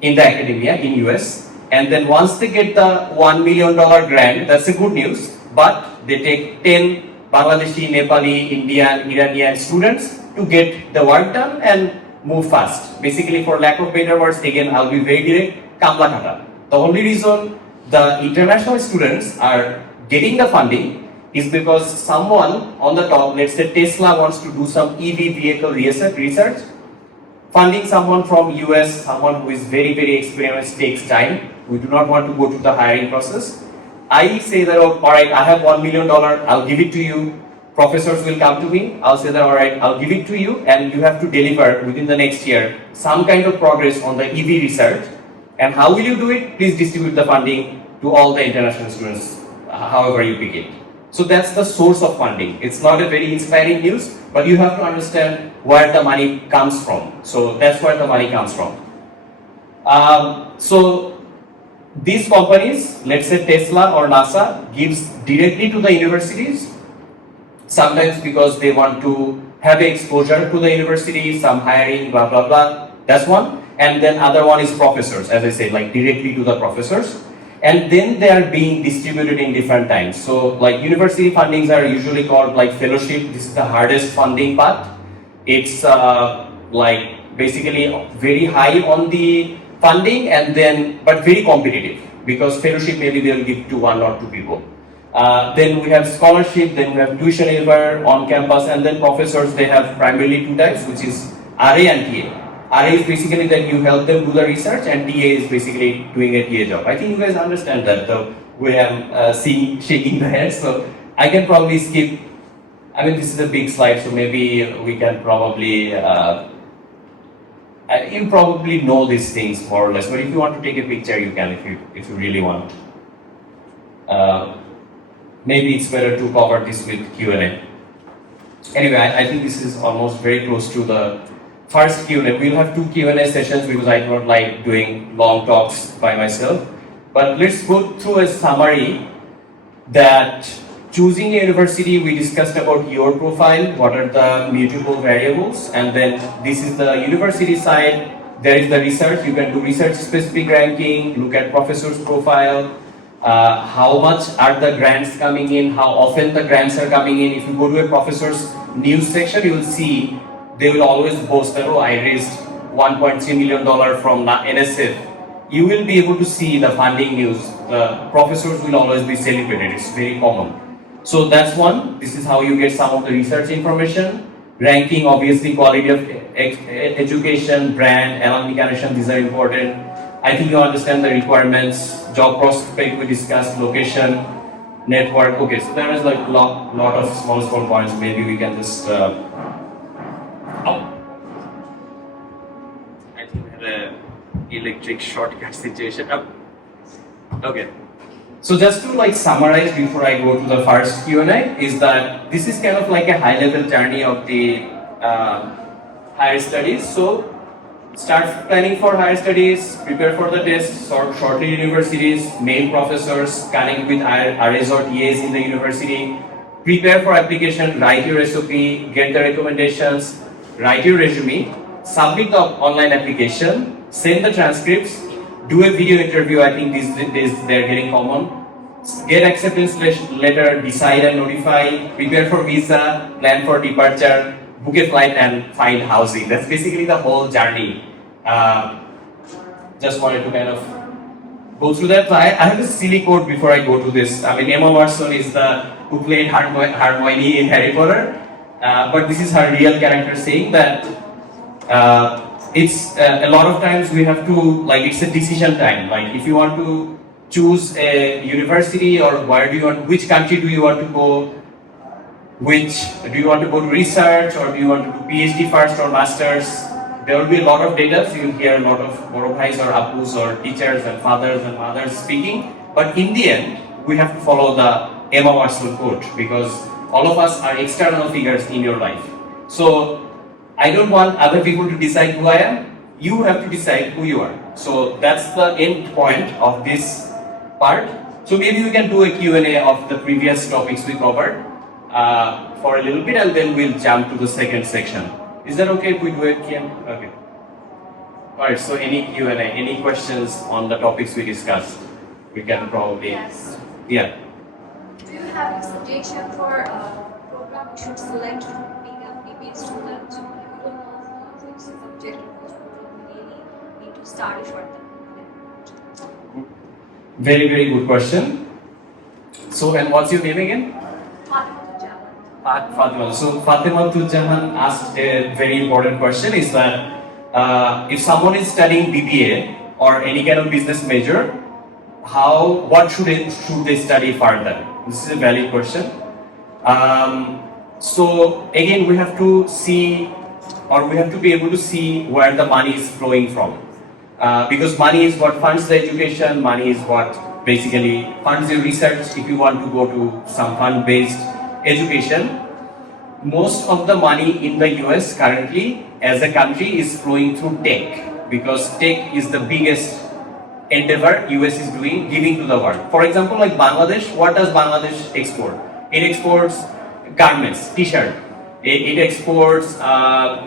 in the academia in US, and then once they get the $1 million grant, that's a good news, but they take 10 Bangladeshi, Nepali, Indian, Iranian students to get the work done and move fast. Basically, for lack of better words, again, I'll be very direct, kamla kata. The only reason the international students are getting the funding is because someone on the top, let's say Tesla, wants to do some EV vehicle research. Funding someone from US, someone who is very, very experienced, takes time. We do not want to go through the hiring process. I say that, oh, all right, I have $1 million, I'll give it to you. Professors will come to me, I'll say that, all right, I'll give it to you, and you have to deliver within the next year some kind of progress on the EV research. And how will you do it? Please distribute the funding to all the international students, however you pick it. So that's the source of funding. It's not a very inspiring news, but you have to understand where the money comes from. So that's where the money comes from. So these companies, let's say Tesla or NASA, gives directly to the universities, sometimes because they want to have exposure to the university, some hiring, blah, blah, blah. That's one. And then other one is professors, as I said, like directly to the professors. And then they are being distributed in different times. So like university fundings are usually called like fellowship. This is the hardest funding part. It's like basically very high on the funding and then, but very competitive because fellowship maybe they'll give to one or two people. Then we have scholarship, then we have tuition waiver on campus, and then professors, they have primarily two types, which is RA and TA. RA is basically that you help them do the research, and TA is basically doing a TA job. I think you guys understand that the way I'm shaking the head, so I can probably skip. I mean, this is a big slide, so maybe we can probably, you probably know these things more or less, but if you want to take a picture, you can if you really want. Maybe it's better to cover this with Q&A. Anyway, I think this is almost very close to the first Q&A. We'll have two Q&A sessions because I don't like doing long talks by myself. But let's go through a summary that choosing a university, we discussed about your profile, what are the mutable variables, and then this is the university side. There is the research, you can do research specific ranking, look at professor's profile, how much are the grants coming in, how often the grants are coming in. If you go to a professor's news section, you will see they will always boast that, oh, I raised $1.3 million from NSF. You will be able to see the funding news. The professors will always be celebrated. It's very common. So that's one. This is how you get some of the research information. Ranking, obviously, quality of education, brand, alumni connection, these are important. I think you understand the requirements. Job prospect, we discussed, location, network. Okay, so there is like a lot of small points. Maybe we can just. I think we had an electric shortcut situation. Okay. So just to like summarize before I go to the first Q&A is that this is kind of like a high-level journey of the higher studies. So start planning for higher studies, prepare for the test, shortly universities, main professors, connect with RAs or TAs in the university, prepare for application, write your SOP, get the recommendations, write your resume, submit the online application, send the transcripts, do a video interview. I think these days they're getting common. Get acceptance letter, decide and notify, prepare for visa, plan for departure, book a flight and find housing. That's basically the whole journey. Just wanted to kind of go through that. I have a silly quote before I go to this. I mean, Emma Watson is who played Hermione in Harry Potter, but this is her real character saying that it's a lot of times we have to, like, it's a decision time. Like, if you want to choose a university or which country do you want to go, do you want to go to research or do you want to do PhD first or masters? There will be a lot of data, so you'll hear a lot of Borobhais or Apus or teachers and fathers and mothers speaking. But in the end, we have to follow the Emma Watson quote because all of us are external figures in your life. So I don't want other people to decide who I am. You have to decide who you are. So that's the end point of this part. So maybe we can do a Q&A of the previous topics we covered for a little bit, and then we'll jump to the second section. Is that okay if we do a Q&A? Okay. Alright, so any Q&A, any questions on the topics we discussed? We can probably... Yes. Yeah. Do you have any suggestion for a program we should select to being a BBA student? You don't know which subject or which program we really need to study for them. Very, very good question. So, and what's your name again? Fatima. So Fatima Jahan asked a very important question is that if someone is studying BBA or any kind of business major, what should they study further? This is a valid question. So again, we have to see, or we have to be able to see where the money is flowing from. Because money is what funds the education, money is what basically funds your research. If you want to go to some fund-based education, most of the money in the US currently as a country is flowing through tech, because tech is the biggest endeavor US is doing, giving to the world. For example, like Bangladesh, what does Bangladesh export? It exports garments, t-shirt. It exports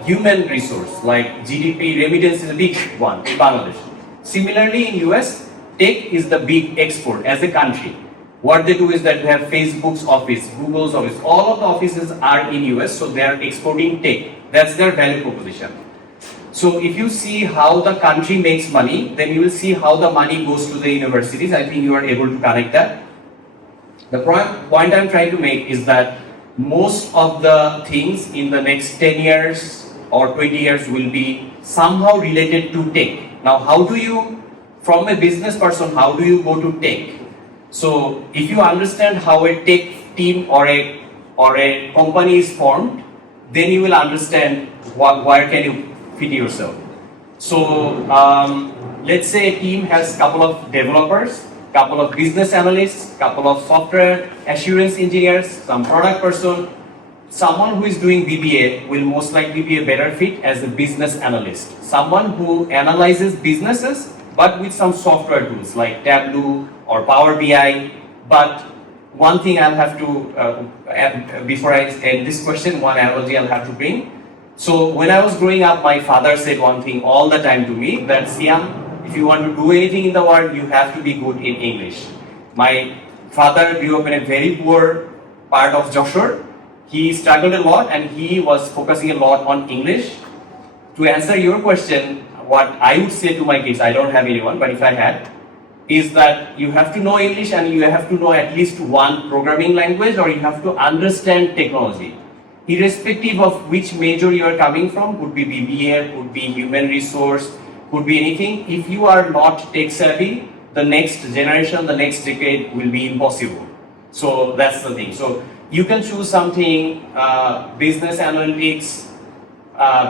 human resource, like GDP remittance is a big one in Bangladesh. Similarly, in US, tech is the big export as a country. What they do is that they have Facebook's office, Google's office, all of the offices are in US, so they are exporting tech. That's their value proposition. So if you see how the country makes money, then you will see how the money goes to the universities. I think you are able to connect that. The point I'm trying to make is that most of the things in the next 10 years or 20 years will be somehow related to tech. Now, how do you, from a business person, how do you go to tech? So if you understand how a tech team or a company is formed, then you will understand where can you fit yourself. So let's say a team has a couple of developers, couple of business analysts, couple of software assurance engineers, some product person. Someone who is doing BBA will most likely be a better fit as a business analyst. Someone who analyzes businesses but with some software tools like Tableau or Power BI. But one thing I'll have to, add, before I end this question, one analogy I'll have to bring. So when I was growing up, my father said one thing all the time to me, that Siam, if you want to do anything in the world, you have to be good in English. My father grew up in a very poor part of Joshua. He struggled a lot and he was focusing a lot on English. To answer your question, what I would say to my kids, I don't have anyone, but if I had, is that you have to know English and you have to know at least one programming language, or you have to understand technology. Irrespective of which major you are coming from, could be BBA, could be human resource, could be anything. If you are not tech savvy, the next generation, the next decade will be impossible. So that's the thing. So you can choose something, business analytics,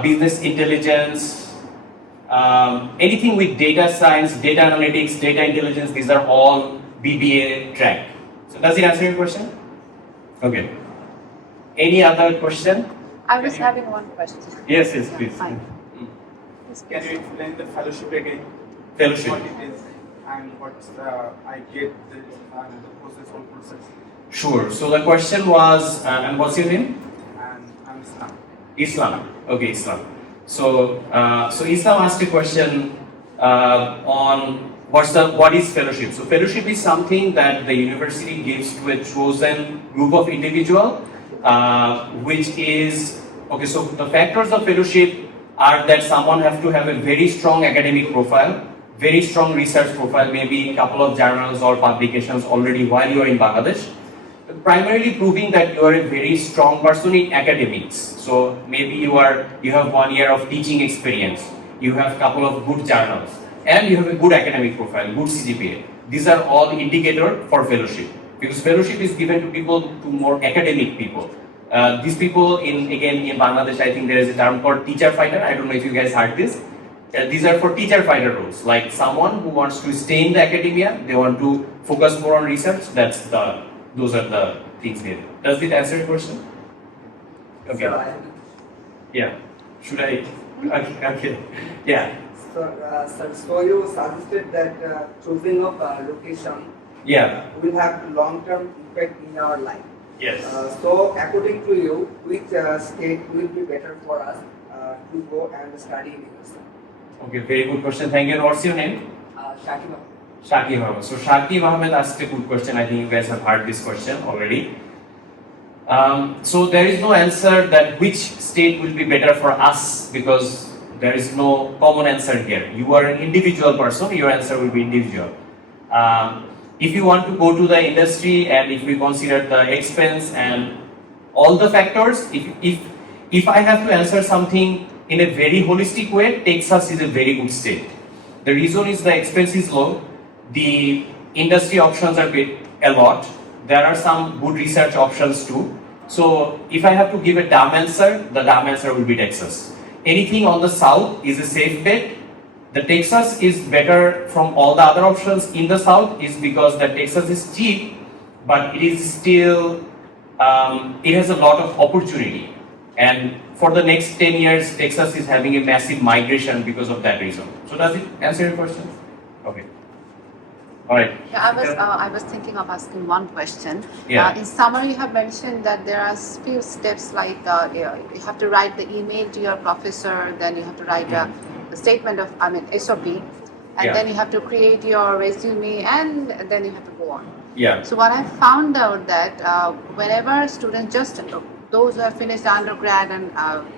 business intelligence, anything with data science, data analytics, data intelligence, these are all BBA track. So does it answer your question? Okay. Any other question? I was having one question. Yes, please. Fine. Can you explain the fellowship again? Fellowship. What it is and what's the I get the whole process. Sure. So the question was, and what's your name? And I'm Islam. Islam. Okay, Islam. So, so Islam asked a question on what is fellowship. So fellowship is something that the university gives to a chosen group of individual, which is okay. So the factors of fellowship are that someone has to have a very strong academic profile, very strong research profile, maybe a couple of journals or publications already while you are in Bangladesh. Primarily proving that you are a very strong person in academics. So maybe you have 1 year of teaching experience, you have a couple of good journals, and you have a good academic profile, good CGPA. These are all indicator for fellowship, because fellowship is given to people, to more academic people. These people in Bangladesh, I think there is a term called teacher fighter. I don't know if you guys heard this. These are for teacher fighter roles, like someone who wants to stay in the academia, they want to focus more on research. Those are the things there. Does it answer your question? Okay. Yeah. Should I? Okay. Yeah. So you suggested that choosing of location Yeah. will have long-term effect in our life. Yes. So according to you, which state will be better for us to go and study in USA? Okay. Very good question. Thank you. And what's your name? Shakima. Shaki Mohammed. So Shaki Mohammed asked a good question. I think you guys have heard this question already. So there is no answer that which state will be better for us, because there is no common answer here. You are an individual person, your answer will be individual. If you want to go to the industry and if we consider the expense and all the factors, if I have to answer something in a very holistic way, Texas is a very good state. The reason is the expense is low, the industry options are a lot, there are some good research options too. So if I have to give a dumb answer, the dumb answer will be Texas. Anything on the south is a safe bet. the Texas is better from all the other options in the South is because the Texas is cheap, but it is still, it has a lot of opportunity. And for the next 10 years, Texas is having a massive migration because of that reason. So does it answer your question? Okay. All right. Yeah, I was thinking of asking one question. Yeah. In summary, you have mentioned that there are few steps like you have to write the email to your professor, then you have to write a statement of, SOP, and Yeah. then you have to create your resume, and then you have to go on. Yeah. So what I found out that whenever students, just those who have finished undergrad and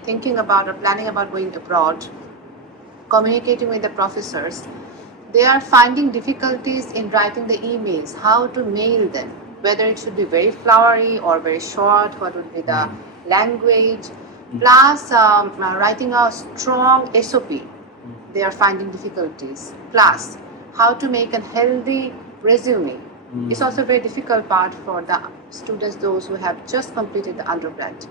thinking about or planning about going abroad, communicating with the professors, they are finding difficulties in writing the emails, how to mail them, whether it should be very flowery or very short, what would be the language, plus writing a strong SOP, they are finding difficulties, plus how to make a healthy resume. It's also a very difficult part for the students, those who have just completed the undergrad.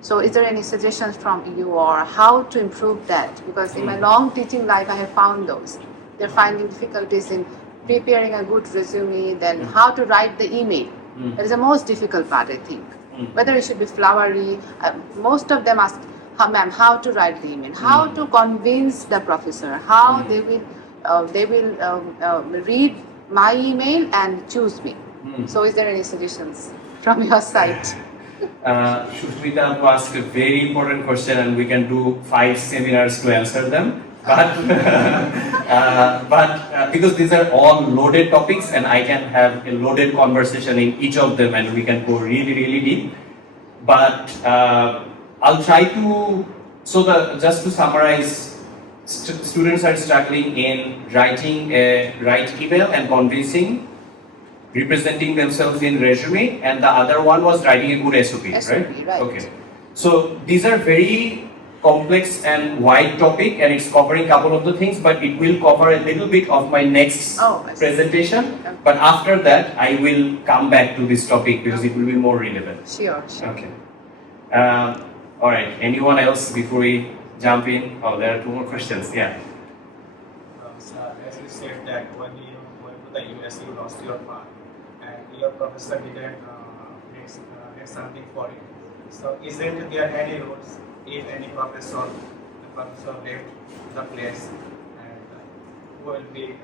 So is there any suggestions from you or how to improve that? Because in my long teaching life, I have found those. They're finding difficulties in preparing a good resume, then how to write the email. That is the most difficult part, I think. Whether it should be flowery, most of them ask, ma'am, how to write the email, how to convince the professor, how they will read my email and choose me. So is there any suggestions from your side? Shushmita asked a very important question and we can do 5 seminars to answer them. But, because these are all loaded topics and I can have a loaded conversation in each of them and we can go really, really deep. But I'll try to, just to summarize, students are struggling in writing a right email and convincing, representing themselves in resume, and the other one was writing a good SOP, right? Okay. So these are very complex and wide topic and it's covering a couple of the things, but it will cover a little bit of my next presentation. Okay. But after that, I will come back to this topic because it will be more relevant. Sure. Okay. All right. Anyone else before we jump in? Oh, there are 2 more questions. Yeah. So as you said that when you went to the US, you lost your part, and your professor didn't make something for it. So isn't there any rules if any professor left the place and who will be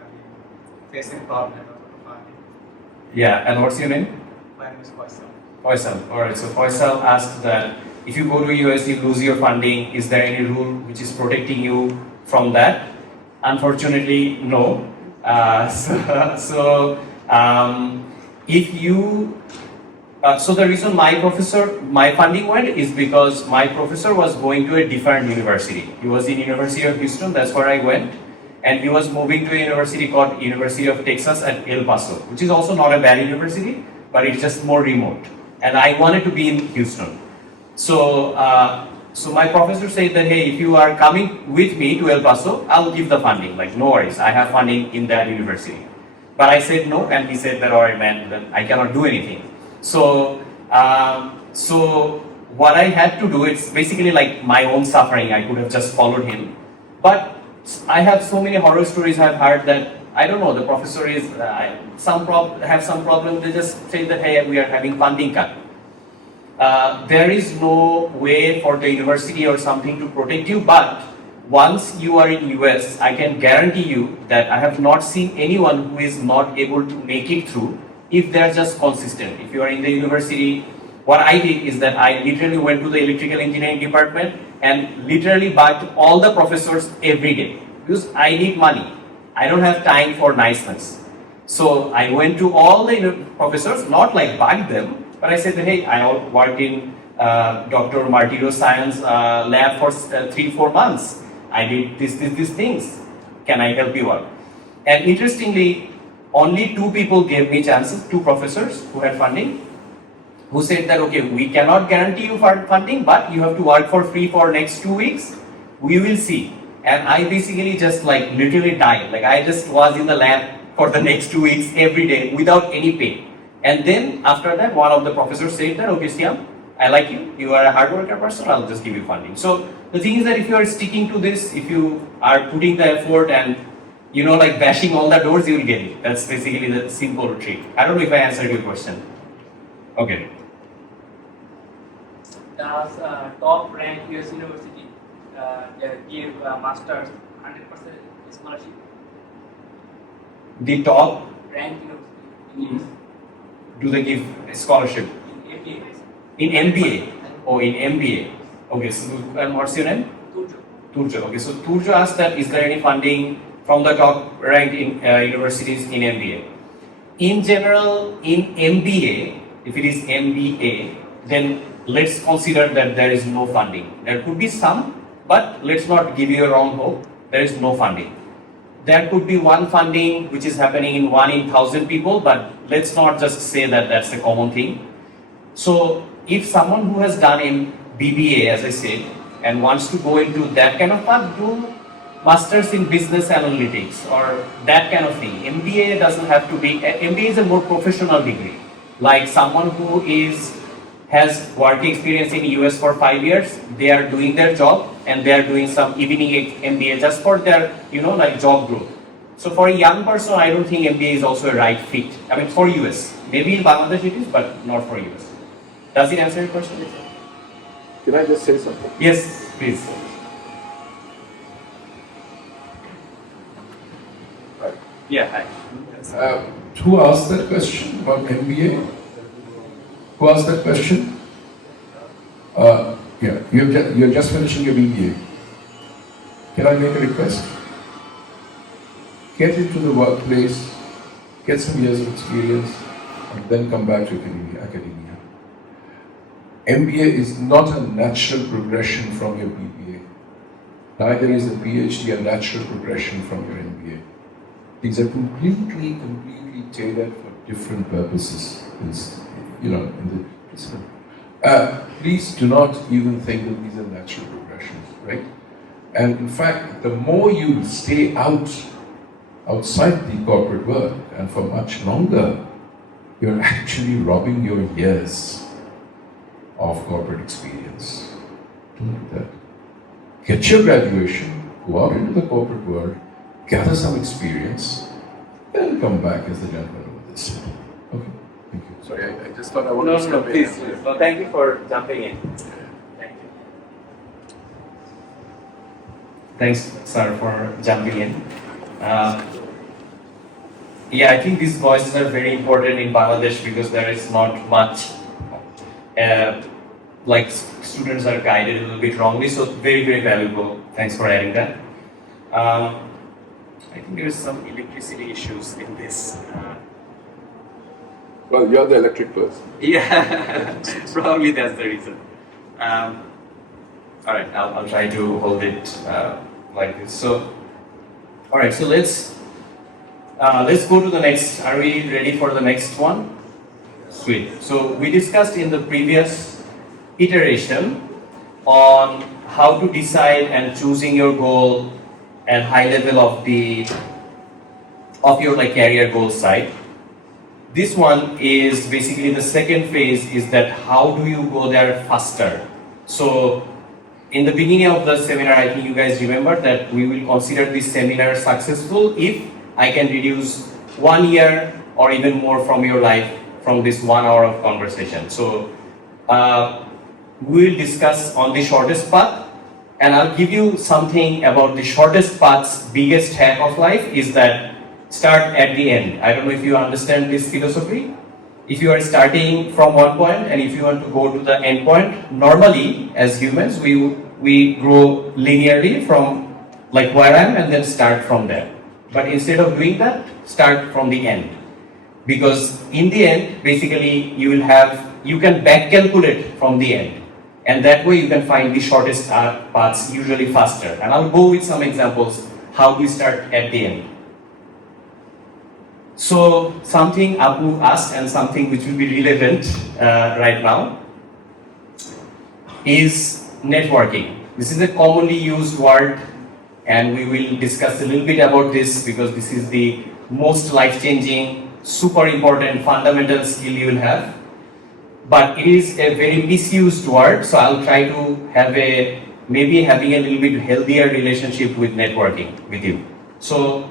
facing problem about funding? Yeah. And what's your name? My name is Faisal. Faisal. All right. So Faisal asked that if you go to US, you lose your funding. Is there any rule which is protecting you from that? Unfortunately, no. If you so the reason my funding went is because my professor was going to a different university. He was in University of Houston, that's where I went. And he was moving to a university called University of Texas at El Paso, which is also not a bad university, but it's just more remote. And I wanted to be in Houston. So my professor said that, hey, if you are coming with me to El Paso, I'll give the funding. Like, no worries, I have funding in that university. But I said no, and he said that, all right, man, then I cannot do anything. So what I had to do, it's basically like my own suffering. I could have just followed him. But I have so many horror stories I've heard that, I don't know, the professor is, have some problem, they just say that, hey, we are having funding cut. There is no way for the university or something to protect you, but once you are in US, I can guarantee you that I have not seen anyone who is not able to make it through if they are just consistent. If you are in the university, what I did is that I literally went to the electrical engineering department and literally bugged all the professors every day because I need money. I don't have time for niceness. So I went to all the professors, not like bug them, but I said, hey, I worked in Dr. Martiro's science lab for 3-4 months. I did these things. Can I help you out? And interestingly, only 2 people gave me chances, 2 professors who had funding, who said that, okay, we cannot guarantee you funding, but you have to work for free for next 2 weeks. We will see. And I basically just like literally died. Like I just was in the lab for the next 2 weeks every day without any pay. And then after that, one of the professors said that, okay, Siam, I like you, you are a hard worker person, I'll just give you funding. So the thing is that if you are sticking to this, if you are putting the effort and like bashing all the doors, you will get it. That's basically the simple trick. I don't know if I answered your question. Okay. Does top rank US university give masters 100% scholarship? The top, Rank university in US do they give a scholarship? in MBA. In MBA? Oh, in MBA. Okay, so and what's your name? Turjo. Turjo. Okay, so Turjo asked that is there any funding from the top ranked universities in MBA? In general, in MBA, if it is MBA, then let's consider that there is no funding. There could be some, but let's not give you a wrong hope. There is no funding. There could be one funding which is happening in 1 in 1,000 people, but let's not just say that that's a common thing. So if someone who has done in BBA, as I said, and wants to go into that kind of path, do masters in business analytics or that kind of thing. MBA doesn't have to be, MBA is a more professional degree. Like someone who has working experience in US for 5 years, they are doing their job and they are doing some evening MBA just for their, like job growth. So for a young person, I don't think MBA is also a right fit. I mean, for US. Maybe in Bangladesh it is, but not for US. Does it answer your question? Can I just say something? Yes, please. Right. Yeah, hi. Who asked that question about MBA? Who asked that question? Yeah, you're just finishing your BBA. Can I make a request? Get into the workplace, get some years of experience, and then come back to academia. MBA is not a natural progression from your BBA. Neither is a PhD a natural progression from your MBA. These are completely tailored for different purposes. In the discipline. Please do not even think that these are natural progressions, right? And in fact, the more you stay outside the corporate world and for much longer, you're actually robbing your years of corporate experience. Don't do that. Get your graduation, go out into the corporate world, gather some experience, then come back as the gentleman of this. Okay, thank you. Sorry, I just thought I wanted to step in. Please. No, thank you for jumping in. Thank you. Thanks, sir, for jumping in. Yeah, I think these voices are very important in Bangladesh because there is not much, like students are guided a little bit wrongly, so very, very valuable. Thanks for adding that. I think there is some electricity issues in this. Well, you're the electric person. Yeah, probably that's the reason. All right, I'll try to hold it like this. So, all right, so let's go to the next. Are we ready for the next one? Sweet. So we discussed in the previous iteration on how to decide and choosing your goal and high level of your like career goal side. This one is basically the second phase is that how do you go there faster? So in the beginning of the seminar, I think you guys remember that we will consider this seminar successful if I can reduce 1 year or even more from your life from this 1 hour of conversation. So we will discuss on the shortest path, and I'll give you something about the shortest path's biggest hack of life is that start at the end. I don't know if you understand this philosophy. If you are starting from one point and if you want to go to the end point, normally as humans we grow linearly from like where I am and then start from there. But instead of doing that, start from the end. Because in the end, basically you can back calculate from the end. And that way you can find the shortest paths usually faster. And I'll go with some examples how we start at the end. So something Apu asked and something which will be relevant right now is networking. This is a commonly used word and we will discuss a little bit about this because this is the most life-changing, super important, fundamental skill you will have. but it is a very misused word, so I'll try to have maybe having a little bit healthier relationship with networking with you. So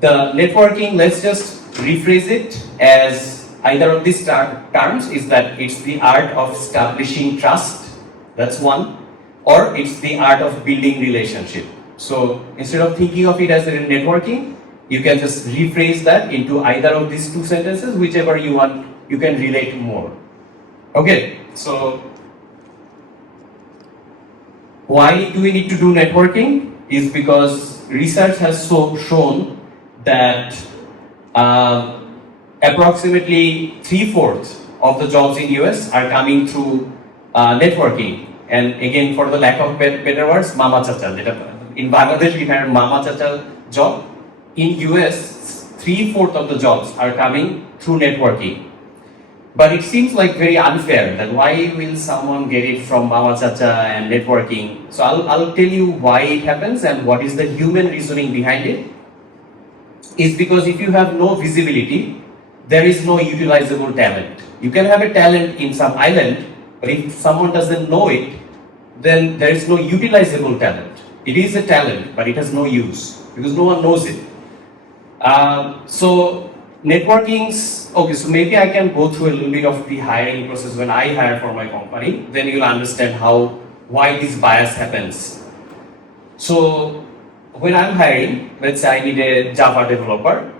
the networking, let's just rephrase it as either of these terms is that it's the art of establishing trust, that's one, or it's the art of building relationship. So instead of thinking of it as a networking, you can just rephrase that into either of these two sentences, whichever you want, you can relate more. Okay, so why do we need to do networking? Is because research has shown that approximately 3/4 of the jobs in US are coming through networking. And again, for the lack of better words, mama chacha. In Bangladesh, we have mama chacha job. In US, 3/4 of the jobs are coming through networking. But it seems like very unfair that why will someone get it from mama chacha and networking? So I'll tell you why it happens and what is the human reasoning behind it. Is because if you have no visibility, there is no utilizable talent. You can have a talent in some island, but if someone doesn't know it, then there is no utilizable talent. It is a talent, but it has no use because no one knows it. So networking's, okay, so maybe I can go through a little bit of the hiring process when I hire for my company, then you'll understand why this bias happens. So when I'm hiring, let's say I need a Java developer,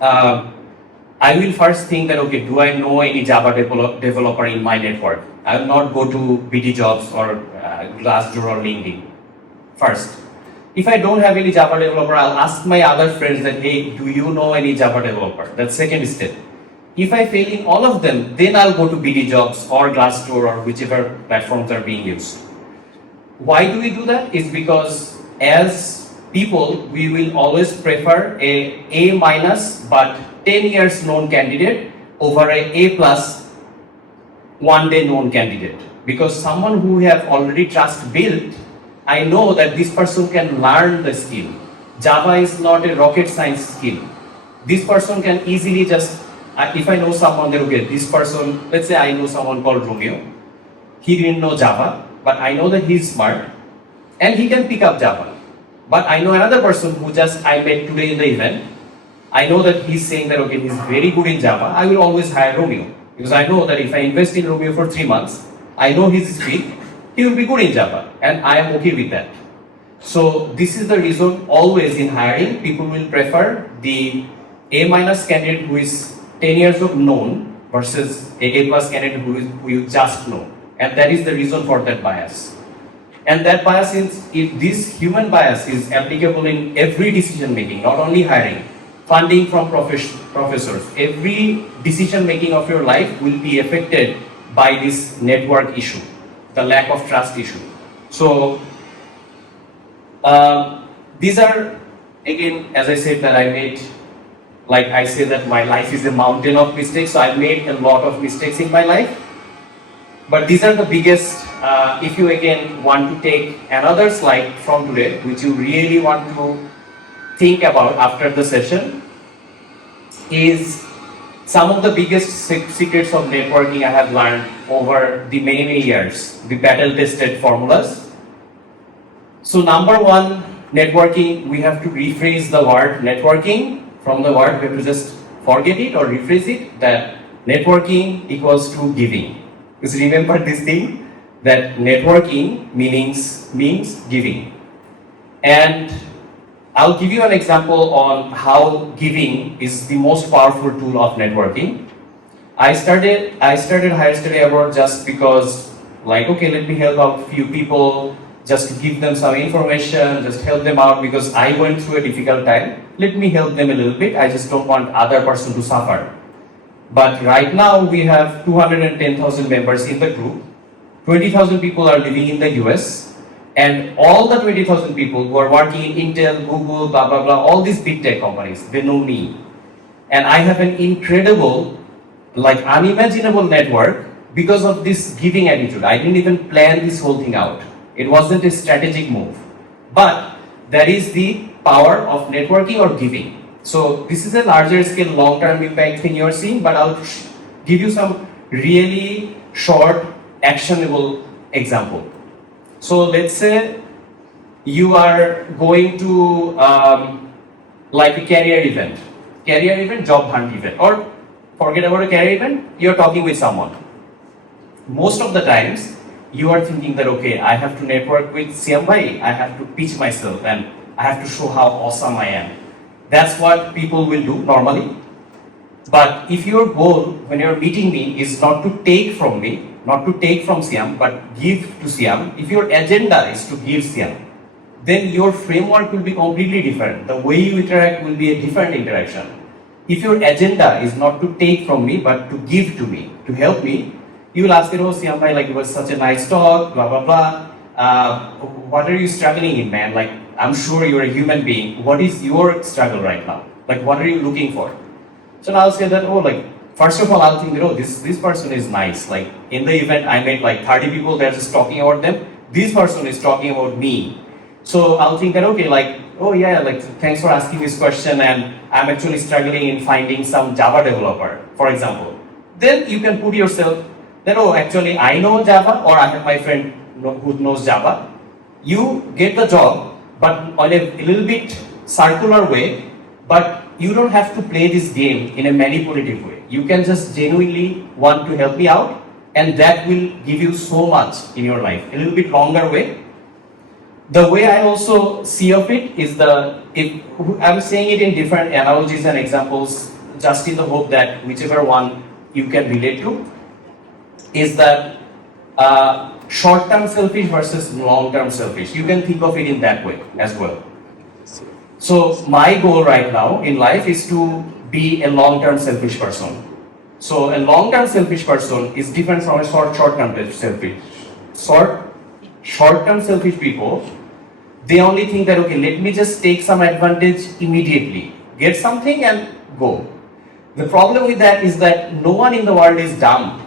I will first think that, okay, do I know any Java developer in my network? I will not go to BT Jobs or Glassdoor or LinkedIn first. If I don't have any Java developer, I'll ask my other friends that, hey, do you know any Java developer? That's second step. If I fail in all of them, then I'll go to BT Jobs or Glassdoor or whichever platforms are being used. Why do we do that? It's because as people, we will always prefer A minus but 10 years known candidate over A plus one day known candidate. Because someone who have already trust built, I know that this person can learn the skill. Java is not a rocket science skill. This person can easily just, if I know someone that, okay, this person, let's say I know someone called Romeo. He didn't know Java, but I know that he's smart and he can pick up Java. But I know another person who just I met today in the event. I know that he's saying that, okay, he's very good in Java. I will always hire Romeo because I know that if I invest in Romeo for 3 months, I know his speed. He will be good in Java, and I am okay with that. So this is the reason always in hiring, people will prefer the A minus candidate who is 10 years of known versus A plus candidate who you just know. And that is the reason for that bias. And that bias is, if this human bias is applicable in every decision making, not only hiring, funding from professors, every decision making of your life will be affected by this network issue. The lack of trust issue. So these are, again, as I said, that I made, like I say that my life is a mountain of mistakes, so I've made a lot of mistakes in my life. But these are the biggest, if you again want to take another slide from today, which you really want to think about after the session, is some of the biggest secrets of networking I have learned over the many years, the battle-tested formulas. So number one, networking, we have to rephrase the word networking. From the word, we have to just forget it or rephrase it, that networking equals to giving. Because remember this thing, that networking means giving. And I'll give you an example on how giving is the most powerful tool of networking. I started Higher Study Abroad just because, like, okay, let me help out a few people, just to give them some information, just help them out because I went through a difficult time. Let me help them a little bit. I just don't want other person to suffer. But right now we have 210,000 members in the group. 20,000 people are living in the US. And all the 20,000 people who are working in Intel, Google, blah, blah, blah, all these big tech companies, they know me. And I have an incredible, like unimaginable network because of this giving attitude. I didn't even plan this whole thing out. It wasn't a strategic move. But that is the power of networking or giving. So this is a larger scale, long-term impact thing you're seeing, but I'll give you some really short, actionable example. So let's say you are going to like a career event, job hunt event, or forget about a career event, you're talking with someone. Most of the times, you are thinking that, okay, I have to network with Siam Bhai, I have to pitch myself, and I have to show how awesome I am. That's what people will do normally. But if your goal when you're meeting me is not to take from me, not to take from Siam, but give to Siam, if your agenda is to give Siam, then your framework will be completely different. The way you interact will be a different interaction. If your agenda is not to take from me, but to give to me, to help me, you will ask, oh, Siam Bhai, like, it was such a nice talk, blah, blah, blah. What are you struggling in, man? Like, I'm sure you're a human being. What is your struggle right now? Like, what are you looking for? So I'll say that, oh, like, first of all, I'll think that, oh, this person is nice. Like, in the event, I met like 30 people, they're just talking about them. This person is talking about me. So I'll think that, okay, like, oh yeah, like, thanks for asking this question, and I'm actually struggling in finding some Java developer, for example. Then you can put yourself that, oh, actually, I know Java, or I have my friend who knows Java. You get the job, but on a little bit circular way, but you don't have to play this game in a manipulative way. You can just genuinely want to help me out, and that will give you so much in your life. A little bit longer way. The way I also see of it is I'm saying it in different analogies and examples, just in the hope that whichever one you can relate to, is that short-term selfish versus long-term selfish. You can think of it in that way as well. So my goal right now in life is to be a long-term selfish person. So a long-term selfish person is different from a short-term selfish. Short-term selfish people, they only think that, okay, let me just take some advantage immediately, get something and go. The problem with that is that no one in the world is dumb.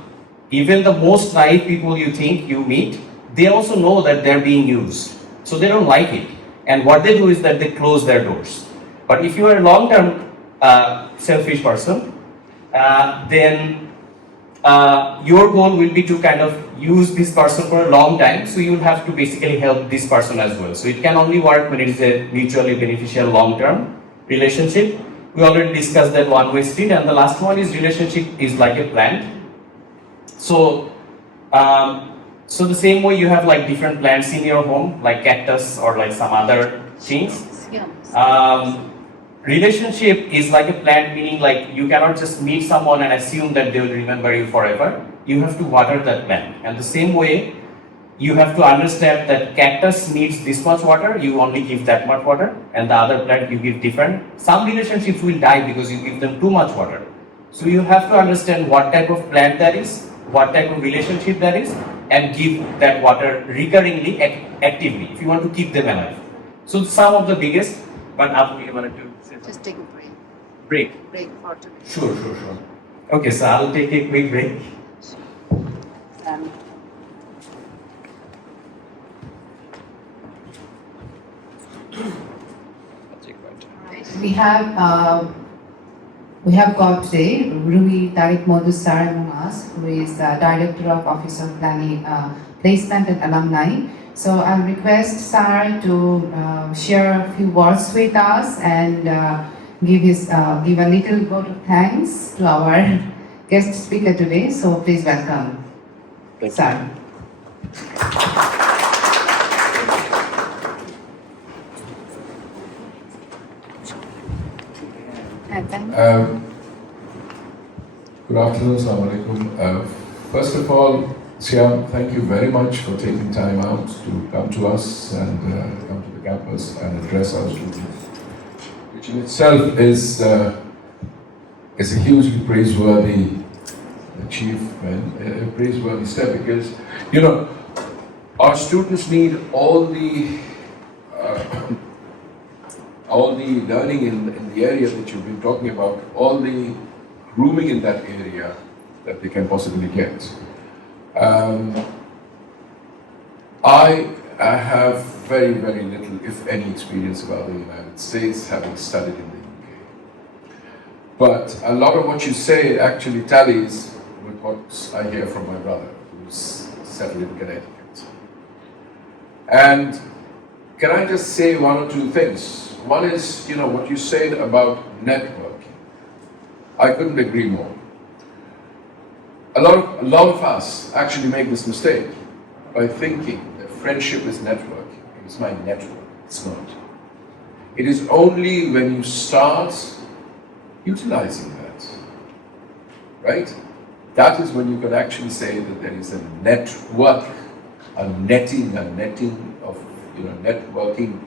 Even the most naive people you think you meet, they also know that they're being used. So they don't like it. And what they do is that they close their doors. But if you are a long-term selfish person, then your goal will be to kind of use this person for a long time. So you will have to basically help this person as well. So it can only work when it is a mutually beneficial long-term relationship. We already discussed that one-way street, and the last one is relationship is like a plant. So, so the same way you have like different plants in your home, like cactus or like some other things. Relationship is like a plant, meaning like you cannot just meet someone and assume that they will remember you forever. You have to water that plant. And the same way, you have to understand that cactus needs this much water, you only give that much water, and the other plant you give different. Some relationships will die because you give them too much water. So you have to understand what type of plant that is, what type of relationship that is, and give that water recurringly, actively, if you want to keep them alive. So some of the biggest, but after you wanted to say something. Just take a break. Break. Break for today. Sure. Okay, so I'll take a quick break. We have got today Rui Tariq Modhu sir among us, who is Director of Office of Planning, Placement and Alumni. So I'll request sir to share a few words with us and give a little vote of thanks to our guest speaker today. So please welcome sir. Good afternoon, Assalamu alaikum. First of all, Siam, thank you very much for taking time out to come to us and come to the campus and address our students, which in itself is a hugely praiseworthy achievement, a praiseworthy step, because, you know, our students need all the learning in the area that you've been talking about, all the grooming in that area that they can possibly get. I have very, very little, if any, experience about the United States, having studied in the UK. But a lot of what you say actually tallies with what I hear from my brother, who's settled in Connecticut. And can I just say one or two things? One is, what you said about networking. I couldn't agree more. A lot of us actually make this mistake by thinking that friendship is networking. It's my network. It's not. It is only when you start utilizing that, right? That is when you can actually say that there is a network, a netting of networking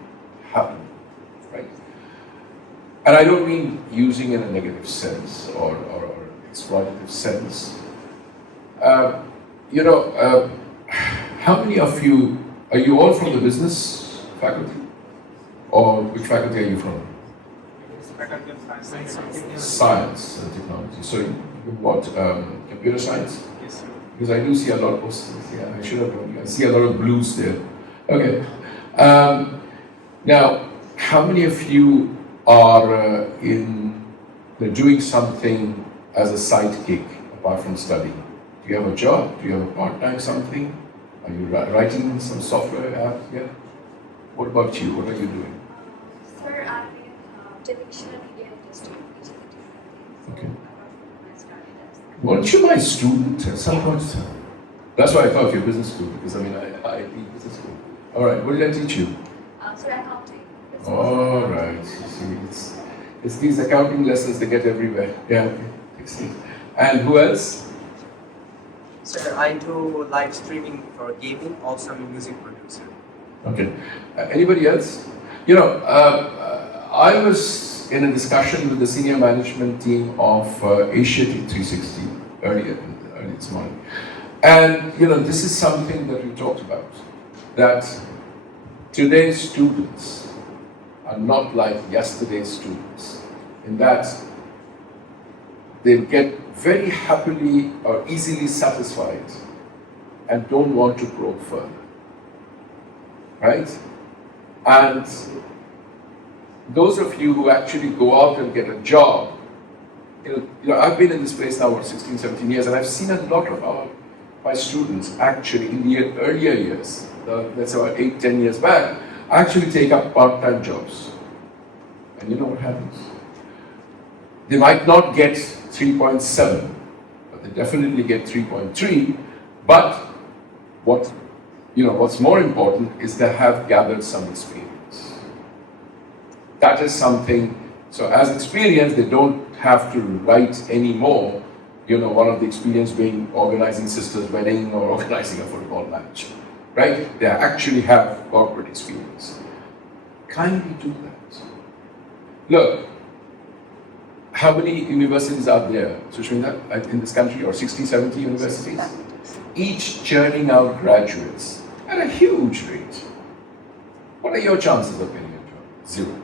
happening, right? And I don't mean using in a negative sense or exploitative sense. How many of you, are you all from the business faculty? Or which faculty are you from? Faculty of Science. Science and technology. So you what, computer science? Yes, sir. Because I do see a lot of, I should have known. I see a lot of blues there. Okay. Now, how many of you are doing something as a side gig apart from studying? Do you have a job? Do you have a part-time something? Are you writing some software app? Yeah. What about you? What are you doing? Sir, I'm in television and media industry. Okay. I started as Weren't you my student at some point? That's why I thought you're business school, because I teach business school. All right, what did I teach you? sir, accounting. All right. You see, it's these accounting lessons they get everywhere. Yeah. Okay. Excellent. And who else? Sir, I do live streaming for gaming. Also, I'm a music producer. Okay. Anybody else? I was in a discussion with the senior management team of Asia 360 earlier this morning. And, this is something that we talked about, that today's students are not like yesterday's students, in that they get very happily or easily satisfied and don't want to grow further. Right? And those of you who actually go out and get a job, I've been in this place now for 16, 17 years, and I've seen a lot of my students actually in the earlier years, let's say about 8, 10 years back, actually take up part-time jobs. And you know what happens? They might not get 3.7, but they definitely get 3.3, but what's more important is they have gathered some experience. That is something, so as experience, they don't have to write anymore, one of the experience being organizing sister's wedding or organizing a football match, right? They actually have corporate experience. Kindly do that. Look, how many universities are there, Sushmita, in this country, or 60, 70 universities? Each churning out graduates at a huge rate. What are your chances of getting a job? Zero.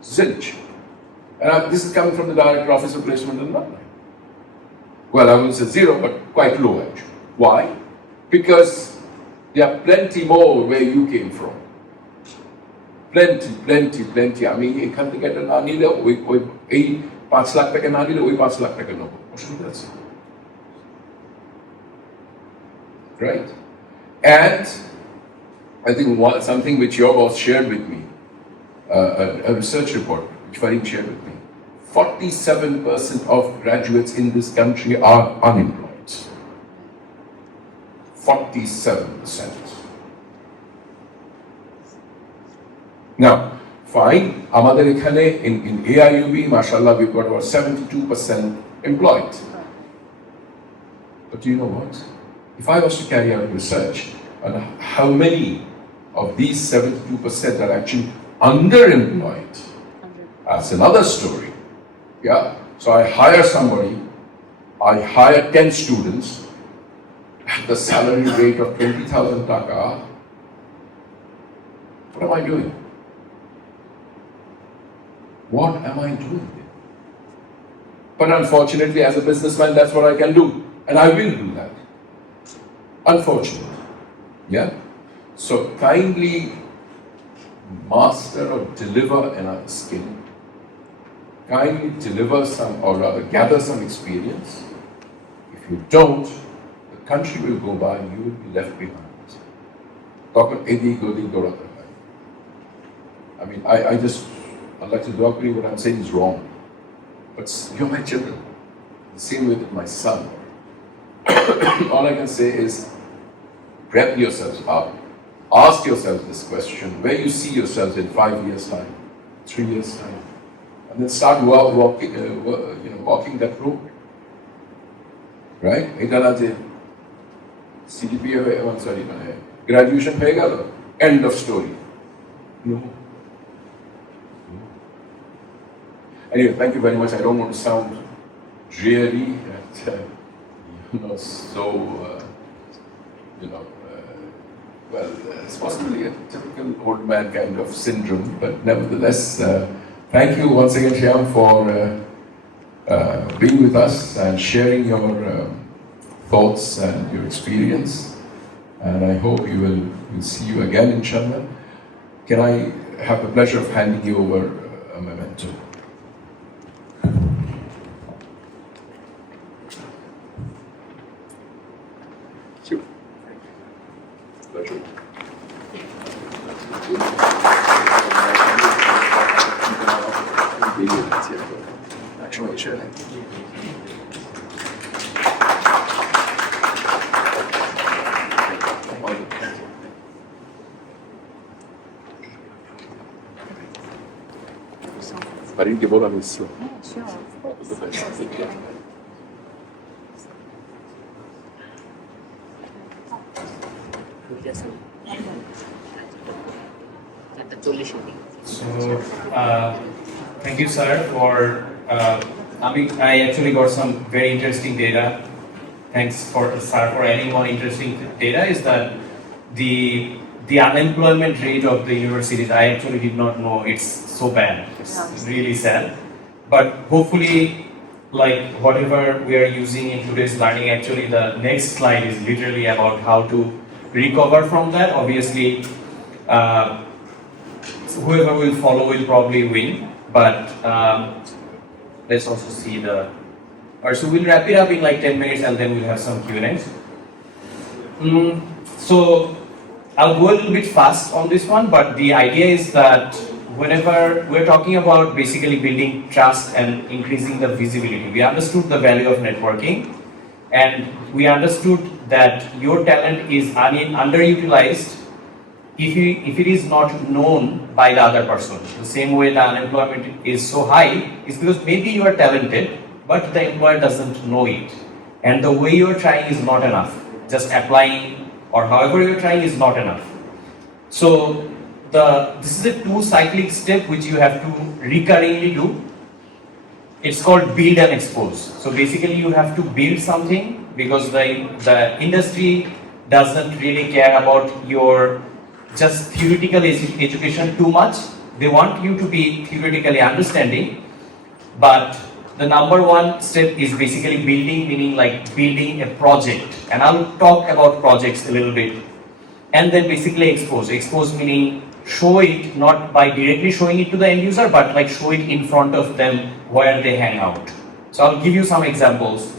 Zilch. And this is coming from the Director Office of Placement and Alumni. Well, I wouldn't say zero, but quite low actually. Why? Because there are plenty more where you came from. Plenty. I mean, এখান থেকে একটা না নিলে এই 5 লাখ টাকা না নিলে ওই 5 লাখ টাকা নেবো। অসুবিধা আছে। Right? And I think something which your boss shared with me, a research report which Farid shared with me, 47% of graduates in this country are unemployed. 47%. Now, fine, আমাদের এখানে in AIUB, mashallah, we've got about 72% employed. But do you know what? If I was to carry out research on how many of these 72% are actually underemployed, that's another story. Yeah. So I hire somebody, I hire 10 students at the salary rate of 20,000 taka. What am I doing? What am I doing? But unfortunately, as a businessman, that's what I can do. And I will do that. Unfortunately. Yeah? So kindly master or deliver another skill. kindly deliver some, or rather gather some experience. If you don't, the country will go by and you will be left behind. I mean, I'd like to talk to you, what I'm saying is wrong. But you're my children. The same way with my son. All I can say is, prep yourselves up. Ask yourselves this question, where you see yourselves in 5 years' time, 3 years' time. And then start walking that road. Right? Graduation end of story. No. Anyway, thank you very much. I don't want to sound dreary, it's possibly a typical old man kind of syndrome, but nevertheless, thank you once again, Shyam, for being with us and sharing your thoughts and your experience. And I hope we'll see you again, inshallah. Can I have the pleasure of handing you over a memento? Pleasure. Parin che vola messo. So, thank you, sir, for. I actually got some very interesting data. Thanks for sir for adding one interesting data. Is that the unemployment rate of the universities? I actually did not know it's so bad. It's really sad. But hopefully, like whatever we are using in today's learning, actually the next slide is literally about how to recover from that. Obviously, whoever will follow will probably win. But let's also see the. So we'll wrap it up in like 10 minutes, and then we'll have some Q&As. So I'll go a little bit fast on this one, but the idea is that whenever we're talking about basically building trust and increasing the visibility, we understood the value of networking, and we understood that your talent is underutilized if it is not known by the other person. The same way the unemployment is so high is because maybe you are talented, but the employer doesn't know it. And the way you are trying is not enough. Just applying or however you are trying is not enough. So this is a 2 cyclic step which you have to recurringly do. It's called build and expose. So basically you have to build something because the industry doesn't really care about your just theoretical education too much. They want you to be theoretically understanding, but the number 1 step is basically building, meaning like building a project. And I'll talk about projects a little bit. And then basically expose. Expose meaning show it, not by directly showing it to the end user, but like show it in front of them where they hang out. So I'll give you some examples.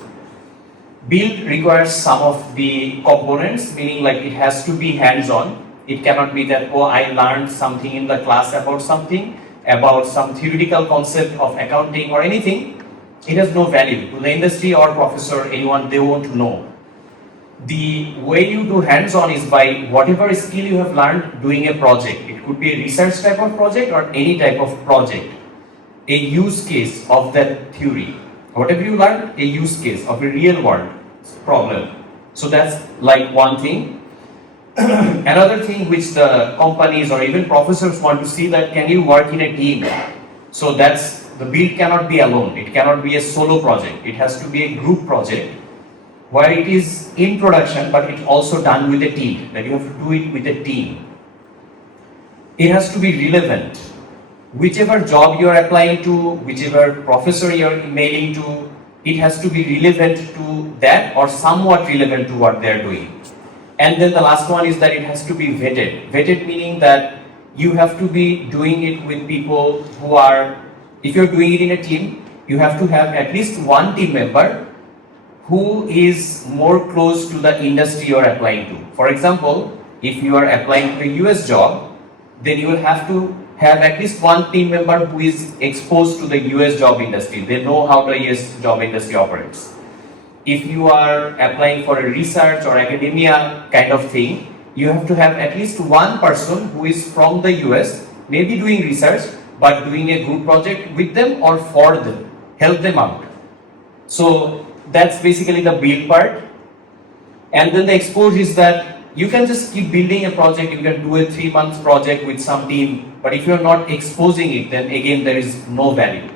Build requires some of the components, meaning like it has to be hands-on. It cannot be that, oh, I learned something in the class about something, about some theoretical concept of accounting or anything. It has no value to the industry or professor, anyone, they won't know. The way you do hands-on is by whatever skill you have learned doing a project. It could be a research type of project or any type of project. A use case of that theory. Whatever you learned, a use case of a real world problem. So that's like one thing. Another thing which the companies or even professors want to see, that can you work in a team? So that's, the build cannot be alone. It cannot be a solo project. It has to be a group project where it is in production, but it's also done with a team. That you have to do it with a team. It has to be relevant. Whichever job you are applying to, whichever professor you are emailing to, it has to be relevant to that or somewhat relevant to what they are doing. And then the last one is that it has to be vetted. Vetted meaning that you have to be doing it with people who are If you're doing it in a team, you have to have at least one team member who is more close to the industry you are applying to. For example, if you are applying to a US job, then you will have to have at least one team member who is exposed to the US job industry. They know how the US job industry operates. If you are applying for a research or academia kind of thing, you have to have at least one person who is from the US, maybe doing research, but doing a group project with them or for them, help them out. So that's basically the build part. And then the expose is that you can just keep building a project, you can do a 3 month project with some team, but if you're not exposing it, then again there is no value.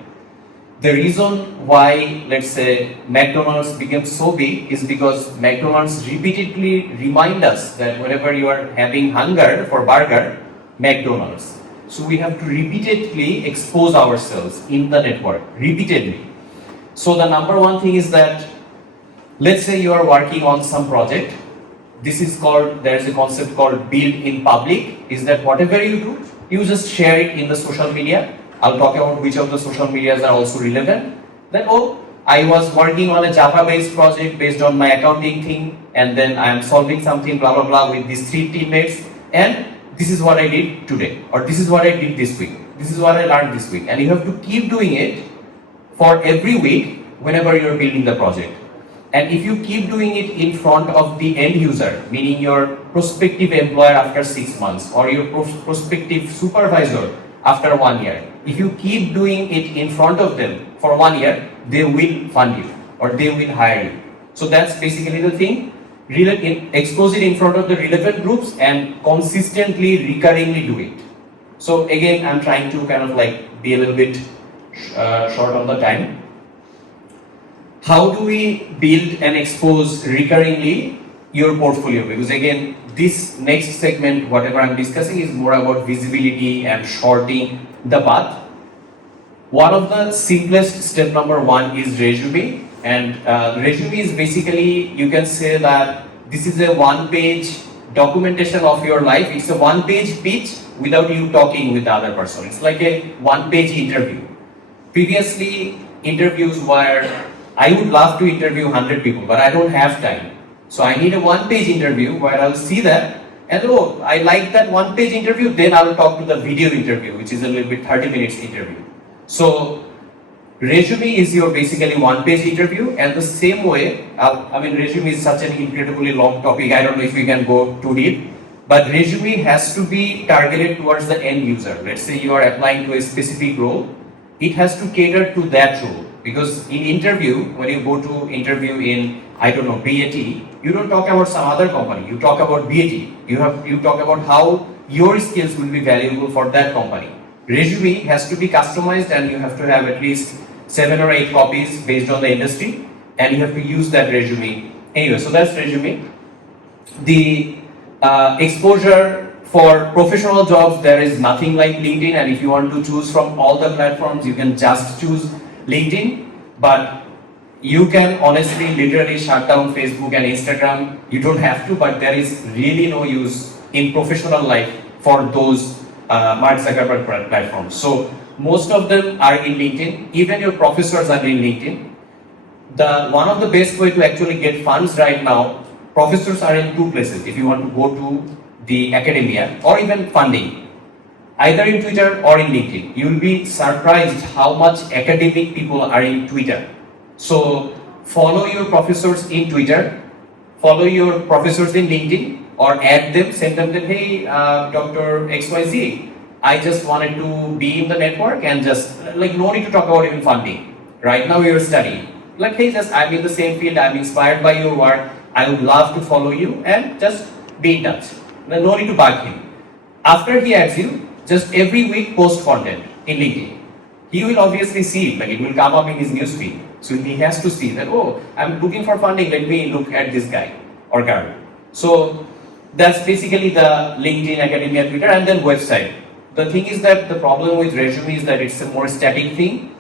The reason why, let's say, McDonald's became so big is because McDonald's repeatedly remind us that whenever you are having hunger for burger, McDonald's. So we have to repeatedly expose ourselves in the network, repeatedly. So the number one thing is that, let's say you are working on some project. This is called, there is a concept called build in public, is that whatever you do, you just share it in the social media. I'll talk about which of the social medias are also relevant. Then, oh, I was working on a Java-based project based on my accounting thing, and then I am solving something, blah, blah, blah, with these 3 teammates, and this is what I did today, or this is what I did this week. This is what I learned this week. And you have to keep doing it for every week whenever you're building the project. And if you keep doing it in front of the end user, meaning your prospective employer after 6 months, or your prospective supervisor after 1 year, if you keep doing it in front of them for 1 year, they will fund you or they will hire you. So that's basically the thing. Expose it in front of the relevant groups and consistently, recurringly do it. So again, I'm trying to kind of like be a little bit short on the time. How do we build and expose recurringly your portfolio? Because again, this next segment, whatever I'm discussing, is more about visibility and shorting the path. One of the simplest step number 1 is resume. And resume is basically, you can say that this is a 1-page documentation of your life. It's a 1-page pitch without you talking with the other person. It's like a 1-page interview. Previously, interviews were, I would love to interview 100 people, but I don't have time. So I need a 1-page interview where I'll see that, and oh, I like that 1-page interview, then I'll talk to the video interview, which is a little bit 30 minutes interview. So resume is your basically 1-page interview, and the same way, I mean, resume is such an incredibly long topic, I don't know if we can go too deep, but resume has to be targeted towards the end user. Let's say you are applying to a specific role, it has to cater to that role. Because in interview, when you go to interview in, I don't know, BAT, you don't talk about some other company, you talk about BAT. You talk about how your skills will be valuable for that company. Resume has to be customized, and you have to have at least 7 or 8 copies based on the industry, and you have to use that resume. Anyway, so that's resume. The exposure for professional jobs, there is nothing like LinkedIn, and if you want to choose from all the platforms, you can just choose LinkedIn, but you can honestly literally shut down Facebook and Instagram. You don't have to, but there is really no use in professional life for those Mark Zuckerberg platforms. So most of them are in LinkedIn. Even your professors are in LinkedIn. One of the best way to actually get funds right now, professors are in 2 places. If you want to go to the academia or even funding, either in Twitter or in LinkedIn. You will be surprised how much academic people are in Twitter. So follow your professors in Twitter, follow your professors in LinkedIn, or add them, send them that, hey, Dr. XYZ, I just wanted to be in the network and just, like, no need to talk about even funding. Right now you're studying. Like, hey, just, I'm in the same field, I'm inspired by your work, I would love to follow you, and just be in touch. No need to bug him. After he adds you, just every week post content in LinkedIn. He will obviously see it, like it will come up in his newsfeed. So he has to see that, oh, I'm looking for funding, let me look at this guy or girl. So that's basically the LinkedIn, academia, Twitter, and then website. The thing is that the problem with resume is that it's a more static thing.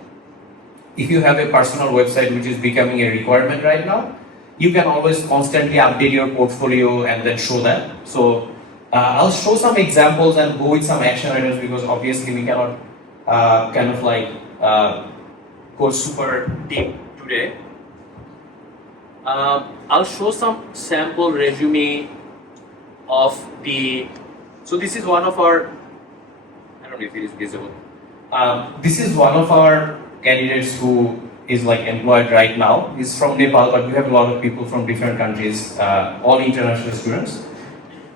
If you have a personal website, which is becoming a requirement right now, you can always constantly update your portfolio and then show that. So I'll show some examples and go with some action items, because obviously we cannot kind of like go super deep today. I'll show some sample resume of the. So this is one of our. I don't know if it is visible. This is one of our candidates who is like employed right now. He's from Nepal, but we have a lot of people from different countries, all international students.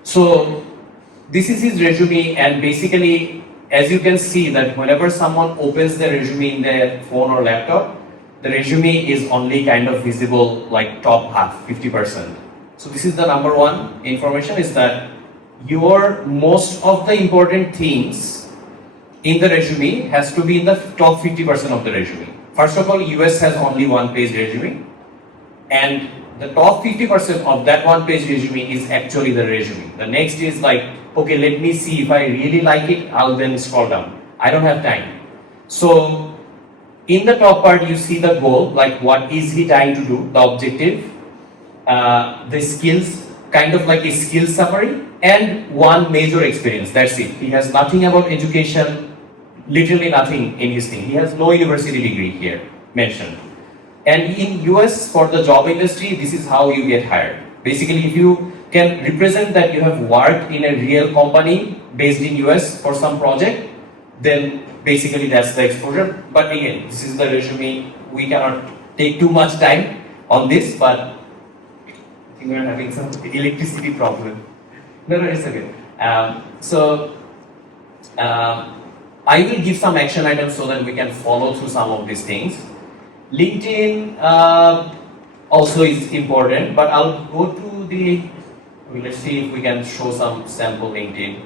So this is his resume, and basically, as you can see that whenever someone opens their resume in their phone or laptop, the resume is only kind of visible like top half, 50%. So this is the number one information, is that your most of the important things in the resume has to be in the top 50% of the resume. First of all, US has only one page resume, and the top 50% of that one page resume is actually the resume. The next is like, okay, let me see if I really like it, I'll then scroll down. I don't have time. So in the top part, you see the goal, like what is he trying to do, the objective, the skills, kind of like a skill summary, and one major experience. That's it. He has nothing about education, literally nothing in his thing. He has no university degree here mentioned. And in US, for the job industry, this is how you get hired. Basically, if you can represent that you have worked in a real company based in US for some project, then basically that's the exposure. But again, this is the resume. We cannot take too much time on this, but I think we're having some electricity problem. No, it's okay. I will give some action items so that we can follow through some of these things. LinkedIn also is important, but I'll go to the, let's see if we can show some sample LinkedIn.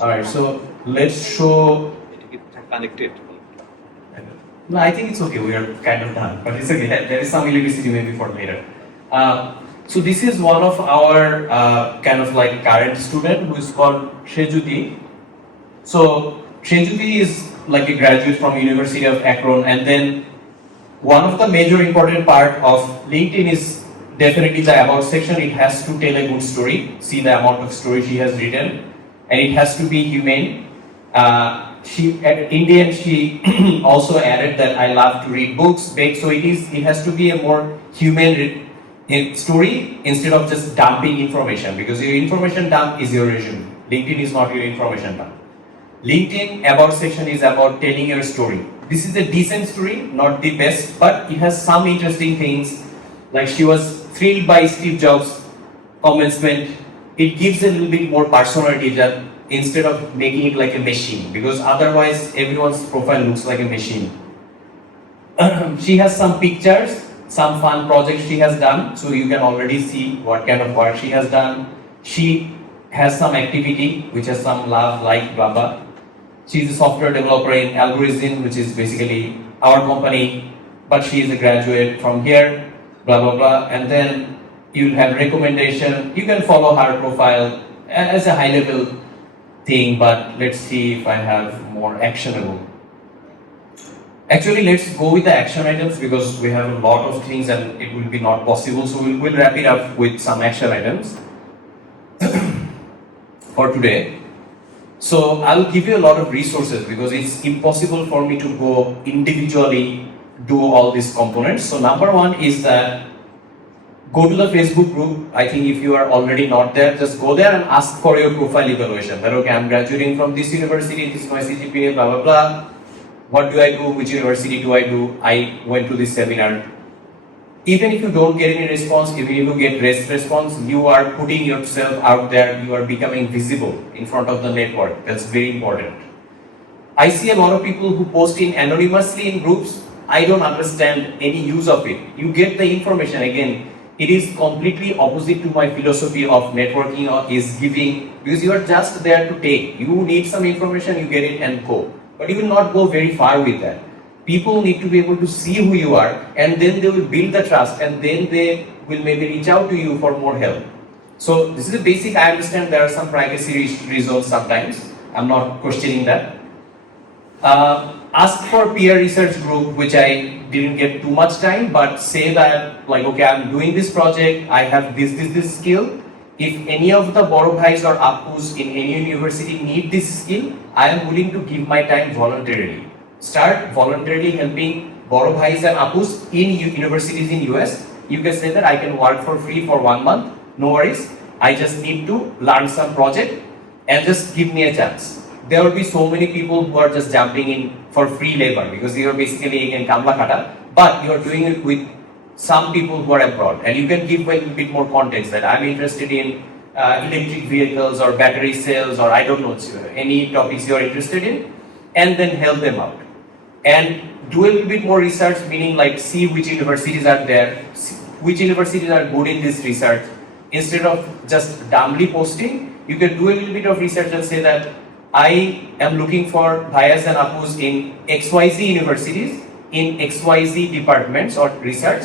Alright, so let's show. Connected. No, I think it's okay, we are kind of done, but it's okay, there is some electricity maybe for later. So this is one of our kind of like current student who is called Shejuti. So Shejuti is like a graduate from University of Akron, and then one of the major important part of LinkedIn is definitely the about section. It has to tell a good story. See the amount of story she has written, and it has to be humane. In the end, she also added that I love to read books, bake. So it has to be a more humane story instead of just dumping information, because your information dump is your resume. LinkedIn is not your information dump. LinkedIn about section is about telling your story. This is a decent story, not the best, but it has some interesting things. Like she was thrilled by Steve Jobs' commencement. It gives a little bit more personality than instead of making it like a machine, because otherwise everyone's profile looks like a machine. She has some pictures, some fun projects she has done, so you can already see what kind of work she has done. She has some activity which has some love, like, blah blah. She's a software developer in Algorithm, which is basically our company, but she is a graduate from here, blah blah blah. And then you'll have recommendation. You can follow her profile as a high level thing, but let's see if I have more actionable. Actually, let's go with the action items because we have a lot of things and it will be not possible. So we'll wrap it up with some action items for today. So I'll give you a lot of resources because it's impossible for me to go individually do all these components. So number one is that go to the Facebook group. I think if you are already not there, just go there and ask for your profile evaluation. That okay, I'm graduating from this university, this is my CGPA, blah blah blah. What do I do? Which university do I do? I went to this seminar. Even if you don't get any response, even if you get response, you are putting yourself out there, you are becoming visible in front of the network. That's very important. I see a lot of people who post in anonymously in groups. I don't understand any use of it. You get the information again. It is completely opposite to my philosophy of networking or is giving, because you are just there to take. You need some information, you get it and go. But you will not go very far with that. People need to be able to see who you are, and then they will build the trust, and then they will maybe reach out to you for more help. So this is a basic. I understand there are some privacy reasons sometimes. I'm not questioning that. Ask for peer research group, which I didn't get too much time, but say that like, okay, I'm doing this project, I have this skill. if any of the boro bhais or appus in any university need this skill, I am willing to give my time voluntarily. Start voluntarily helping boro bhais and appus in universities in US. You can say that I can work for free for 1 month, no worries. I just need to learn some project and just give me a chance. There will be so many people who are just jumping in for free labor because you are basically in Kamla Kata, but you are doing it with some people who are abroad, and you can give a little bit more context that I'm interested in electric vehicles or battery cells or I don't know, any topics you are interested in, and then help them out. And do a little bit more research, meaning like see which universities are there, which universities are good in this research. Instead of just dumbly posting, you can do a little bit of research and say that I am looking for bhaias and appus in XYZ universities, in XYZ departments or research,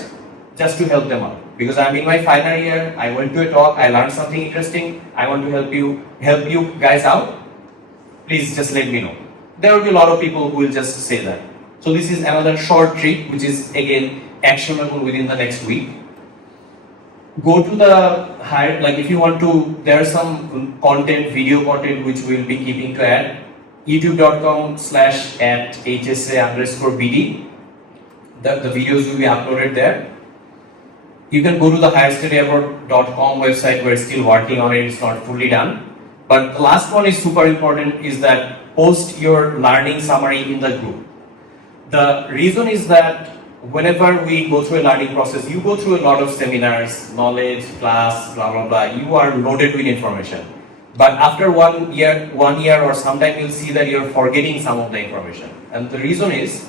just to help them out. Because I'm in my final year, I went to a talk, I learned something interesting, I want to help you guys out. Please just let me know. There will be a lot of people who will just say that. So this is another short trick, which is again actionable within the next week. Go to the higher, like if you want to, there are some content, video content which we'll be keeping to add. youtube.com/@hsa_bd. The videos will be uploaded there. You can go to the higherstudyabroad.com website. We're still working on it, it's not fully done. But the last one is super important, is that post your learning summary in the group. The reason is that whenever we go through a learning process, you go through a lot of seminars, knowledge, class, blah, blah, blah. You are loaded with information. But after 1 year or sometime you'll see that you're forgetting some of the information. And the reason is,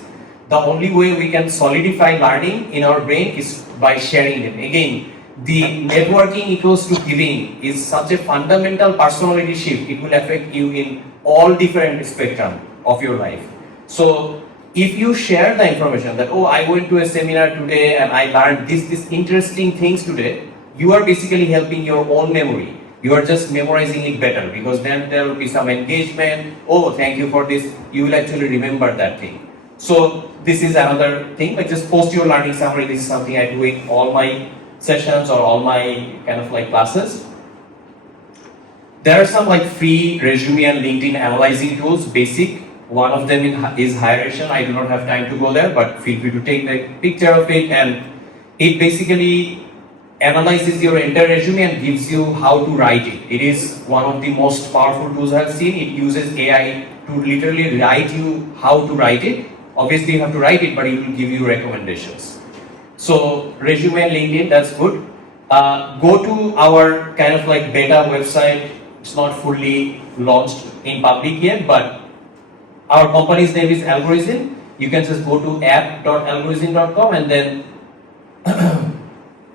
the only way we can solidify learning in our brain is by sharing them. Again, the networking equals to giving is such a fundamental personality shift. It will affect you in all different spectrum of your life. So if you share the information that, oh, I went to a seminar today and I learned this interesting things today, you are basically helping your own memory. You are just memorizing it better, because then there will be some engagement. Oh, thank you for this. You will actually remember that thing. So this is another thing, like just post your learning summary. This is something I do in all my sessions or all my kind of like classes. There are some like free resume and LinkedIn analyzing tools, basic. One of them is Higration. I do not have time to go there, but feel free to take the picture of it, and it basically analyzes your entire resume and gives you how to write it. It is one of the most powerful tools I've seen. It uses AI to literally write you how to write it. Obviously you have to write it, but it will give you recommendations. So resume and LinkedIn, that's good. Go to our kind of like beta website. It's not fully launched in public yet, but our company's name is Algorithm. You can just go to app.algorithm.com, and then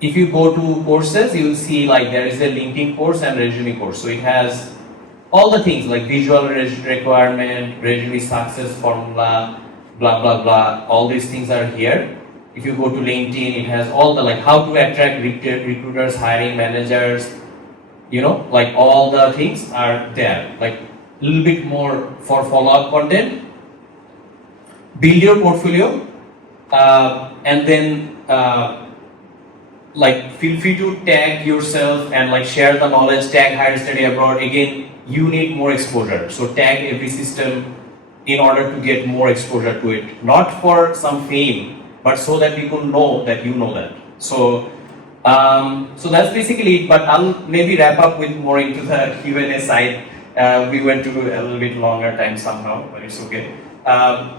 if you go to courses, you will see like there is a LinkedIn course and resume course. So it has all the things like visual requirement, resume success formula, blah, blah, blah. All these things are here. If you go to LinkedIn, it has all the like how to attract recruiters, hiring managers, like all the things are there. Like a little bit more for follow-up content. Build your portfolio, and then like feel free to tag yourself and like share the knowledge, tag higher study abroad. Again, you need more exposure. So tag every system in order to get more exposure to it. Not for some fame, but so that people know that you know that. So so that's basically it, but I'll maybe wrap up with more into the Q&A side. We went to a little bit longer time somehow, but it's okay.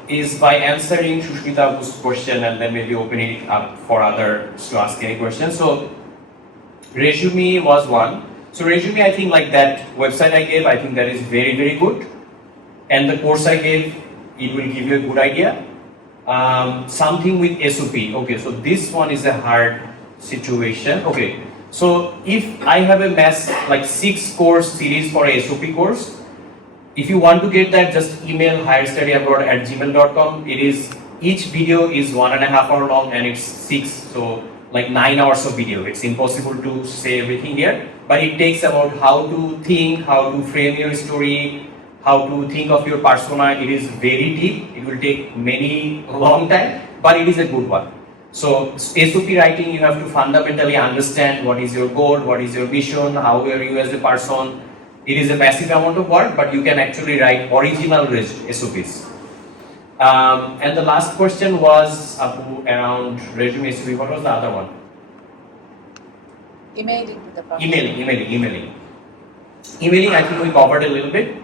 Is by answering Shushmita's question and then maybe opening it up for others to ask any questions. So resume was one. So resume, I think like that website I gave, I think that is very, very good. And the course I gave, it will give you a good idea. Something with SOP. Okay, so this one is a hard situation. Okay, so if I have a like 6 course series for a SOP course, if you want to get that, just email higherstudyabroad@gmail.com. Each video is 1.5 hours long and it's 6, so like 9 hours of video. It's impossible to say everything here, but it takes about how to think, how to frame your story, how to think of your persona. It is very deep. It will take long time, but it is a good one. So SOP writing, you have to fundamentally understand what is your goal, what is your mission, how are you as a person. It is a massive amount of work, but you can actually write original SOPs. And the last question was around resume SOP. What was the other one? Emailing to the professor. Emailing. Emailing, I think we covered a little bit.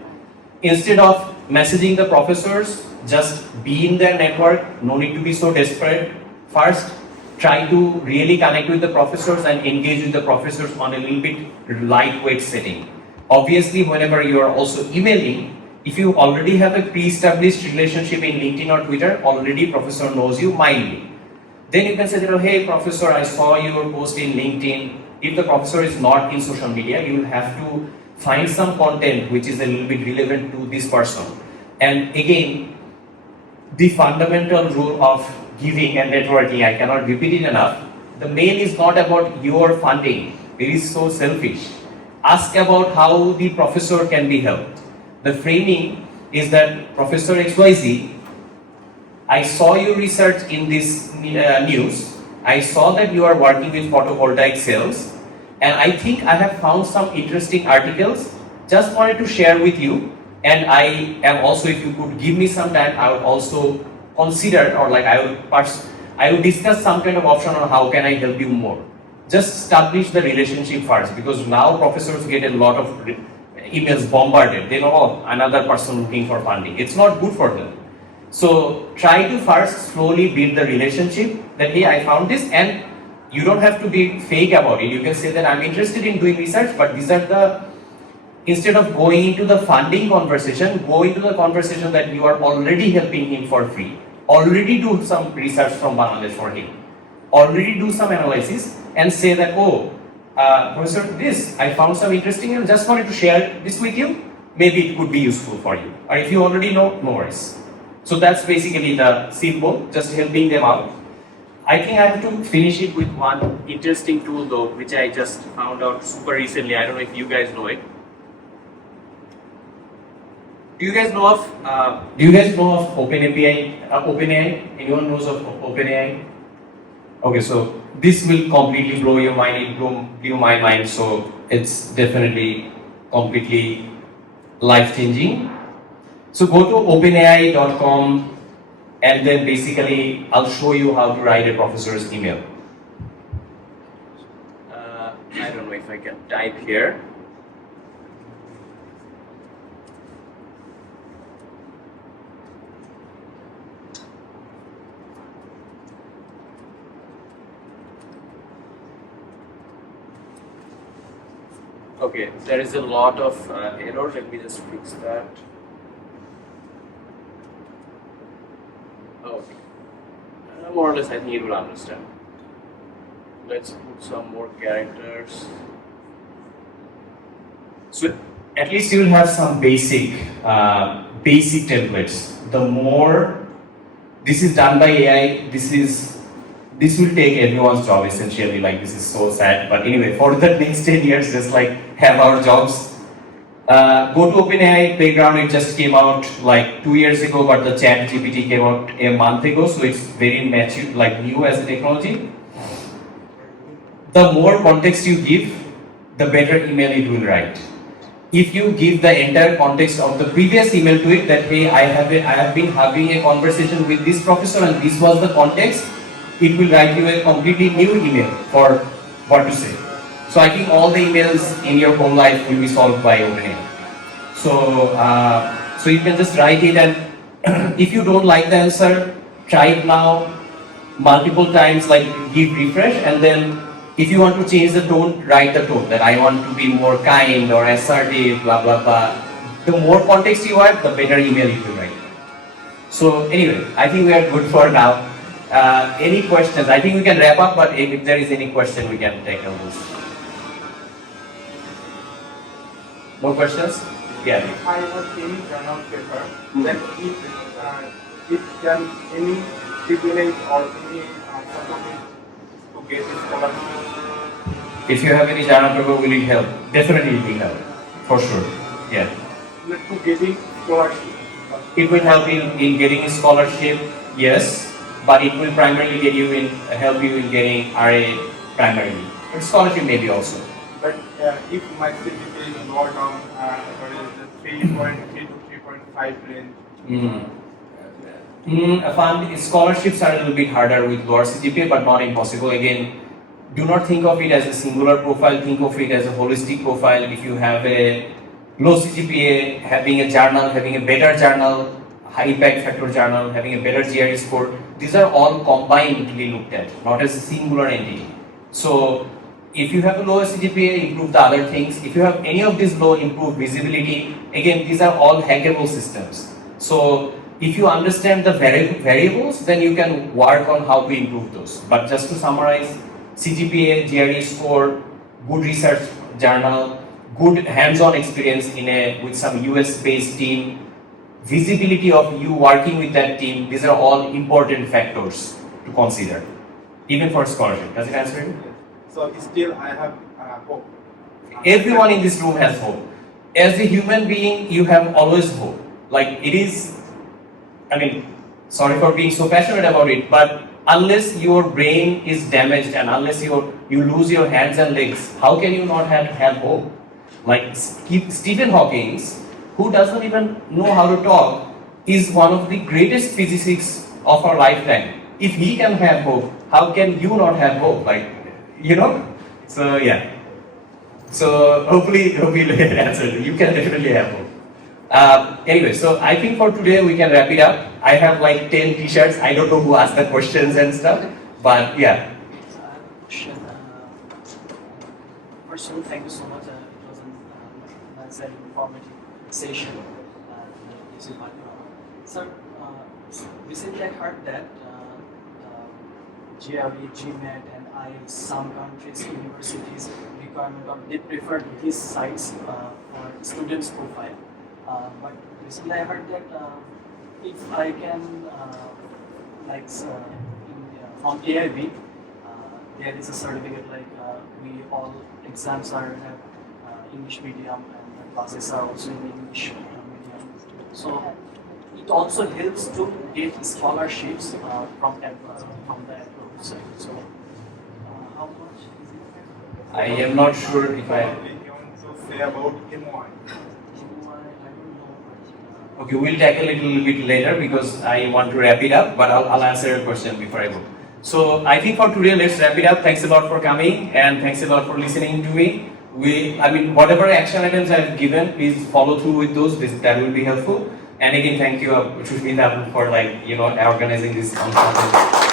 Instead of messaging the professors, just be in their network, no need to be so desperate. First, try to really connect with the professors and engage with the professors on a little bit lightweight setting. Obviously, whenever you are also emailing, if you already have a pre-established relationship in LinkedIn or Twitter, already professor knows you mildly. Then you can say, hey professor, I saw your post in LinkedIn. If the professor is not in social media, you will have to find some content which is a little bit relevant to this person. And again, the fundamental rule of giving and networking, I cannot repeat it enough. The mail is not about your funding. It is so selfish. Ask about how the professor can be helped. The framing is that Professor XYZ, I saw your research in this news. I saw that you are working with photovoltaic cells, and I think I have found some interesting articles. Just wanted to share with you, and I am also, if you could give me some time, I would also consider, or like I would discuss some kind of option on how can I help you more. Just establish the relationship first, because now professors get a lot of emails bombarded. They know, oh, another person looking for funding. It's not good for them. So try to first slowly build the relationship that, hey, I found this, and you don't have to be fake about it. You can say that I'm interested in doing research, but these are the, instead of going into the funding conversation, go into the conversation that you are already helping him for free, already do some research from Bangladesh for him, already do some analysis, and say that, oh, Professor, this, I found some interesting and just wanted to share this with you. Maybe it could be useful for you. Or if you already know, no worries. So that's basically the simple, just helping them out. I think I have to finish it with one interesting tool though, which I just found out super recently. I don't know if you guys know it. Do you guys know of OpenAPI? OpenAI? Anyone knows of OpenAI? Okay, so this will completely blow your mind. It blew my mind. So it's definitely completely life-changing. So go to openai.com, and then basically I'll show you how to write a professor's email. I don't know if I can type here. Okay, there is a lot of error. Let me just fix that. Okay, more or less I think you will understand. Let's put some more characters. So at least you will have some basic templates. The more this is done by AI, this will take everyone's job essentially. Like, this is so sad, but anyway, for the next 10 years, just like have our jobs. Go to OpenAI Playground. It just came out like 2 years ago, but the Chat GPT came out a month ago, so it's very mature, like new as a technology. The more context you give, the better email it will write. If you give the entire context of the previous email to it, that hey, I have been having a conversation with this professor and this was the context, it will write you a completely new email for what to say. So I think all the emails in your home life will be solved by OpenAI. So you can just write it, and if you don't like the answer, try it now multiple times, like give refresh, and then if you want to change the tone, write the tone that I want to be more kind or assertive, blah blah blah. The more context you have, the better email you will write. So anyway, I think we are good for now. Any questions? I think we can wrap up, but if there is any question, we can take on those. More questions? Yeah. If I was any journal paper, then if there is any privilege or any supplement to get this scholarship. If you have any journal paper, will it help? Definitely it will help, for sure. Yeah. To getting scholarship. It will help in getting a scholarship, yes. but it will primarily help you in getting RA primarily. But scholarship maybe also. But if my CGPA is lower down, what is the 3.3 to 3.5 range? Scholarships are a little bit harder with lower CGPA, but not impossible. Again, do not think of it as a singular profile, think of it as a holistic profile. If you have a low CGPA, having a journal, having a better journal, high impact factor journal, having a better GRE score, these are all combinedly looked at, not as a singular entity. So if you have a lower CGPA, improve the other things. If you have any of these low, improve visibility. Again, these are all hackable systems. So if you understand the variables, then you can work on how to improve those. But just to summarize, CGPA, GRE score, good research journal, good hands-on experience with some US-based team, visibility of you working with that team, these are all important factors to consider, even for scholarship. Does it answer you? So still I have hope. Everyone in this room has hope. As a human being, you have always hope. Like it is, sorry for being so passionate about it, but unless your brain is damaged and unless you lose your hands and legs, how can you not have hope? Like Stephen Hawking, who doesn't even know how to talk, is one of the greatest physicists of our lifetime. If he can have hope, how can you not have hope? So yeah. So hopefully that answered. You can definitely have hope. Anyway, so I think for today we can wrap it up. I have like 10 t-shirts. I don't know who asked the questions and stuff, but yeah. Question. First of all, thank you so much. It was a nice and informative session. Sir, recently I heard that GRE, GMAT, and IELTS, some countries, universities requirement of they prefer these sites for students' profile. But recently I heard that if I can, from AIUB, there is a certificate we all exams have English medium and the classes are also in English medium. So it also helps to get scholarships from the approved side. So how much is it? I am not sure if I. What you want to say about MOI? Okay, we'll tackle it a little bit later because I want to wrap it up, but I'll answer your question before I go. So I think for today, let's wrap it up. Thanks a lot for coming and thanks a lot for listening to me. Whatever action items I've given, please follow through with those. That will be helpful. And again, thank you, Shushmita, for organizing this conference.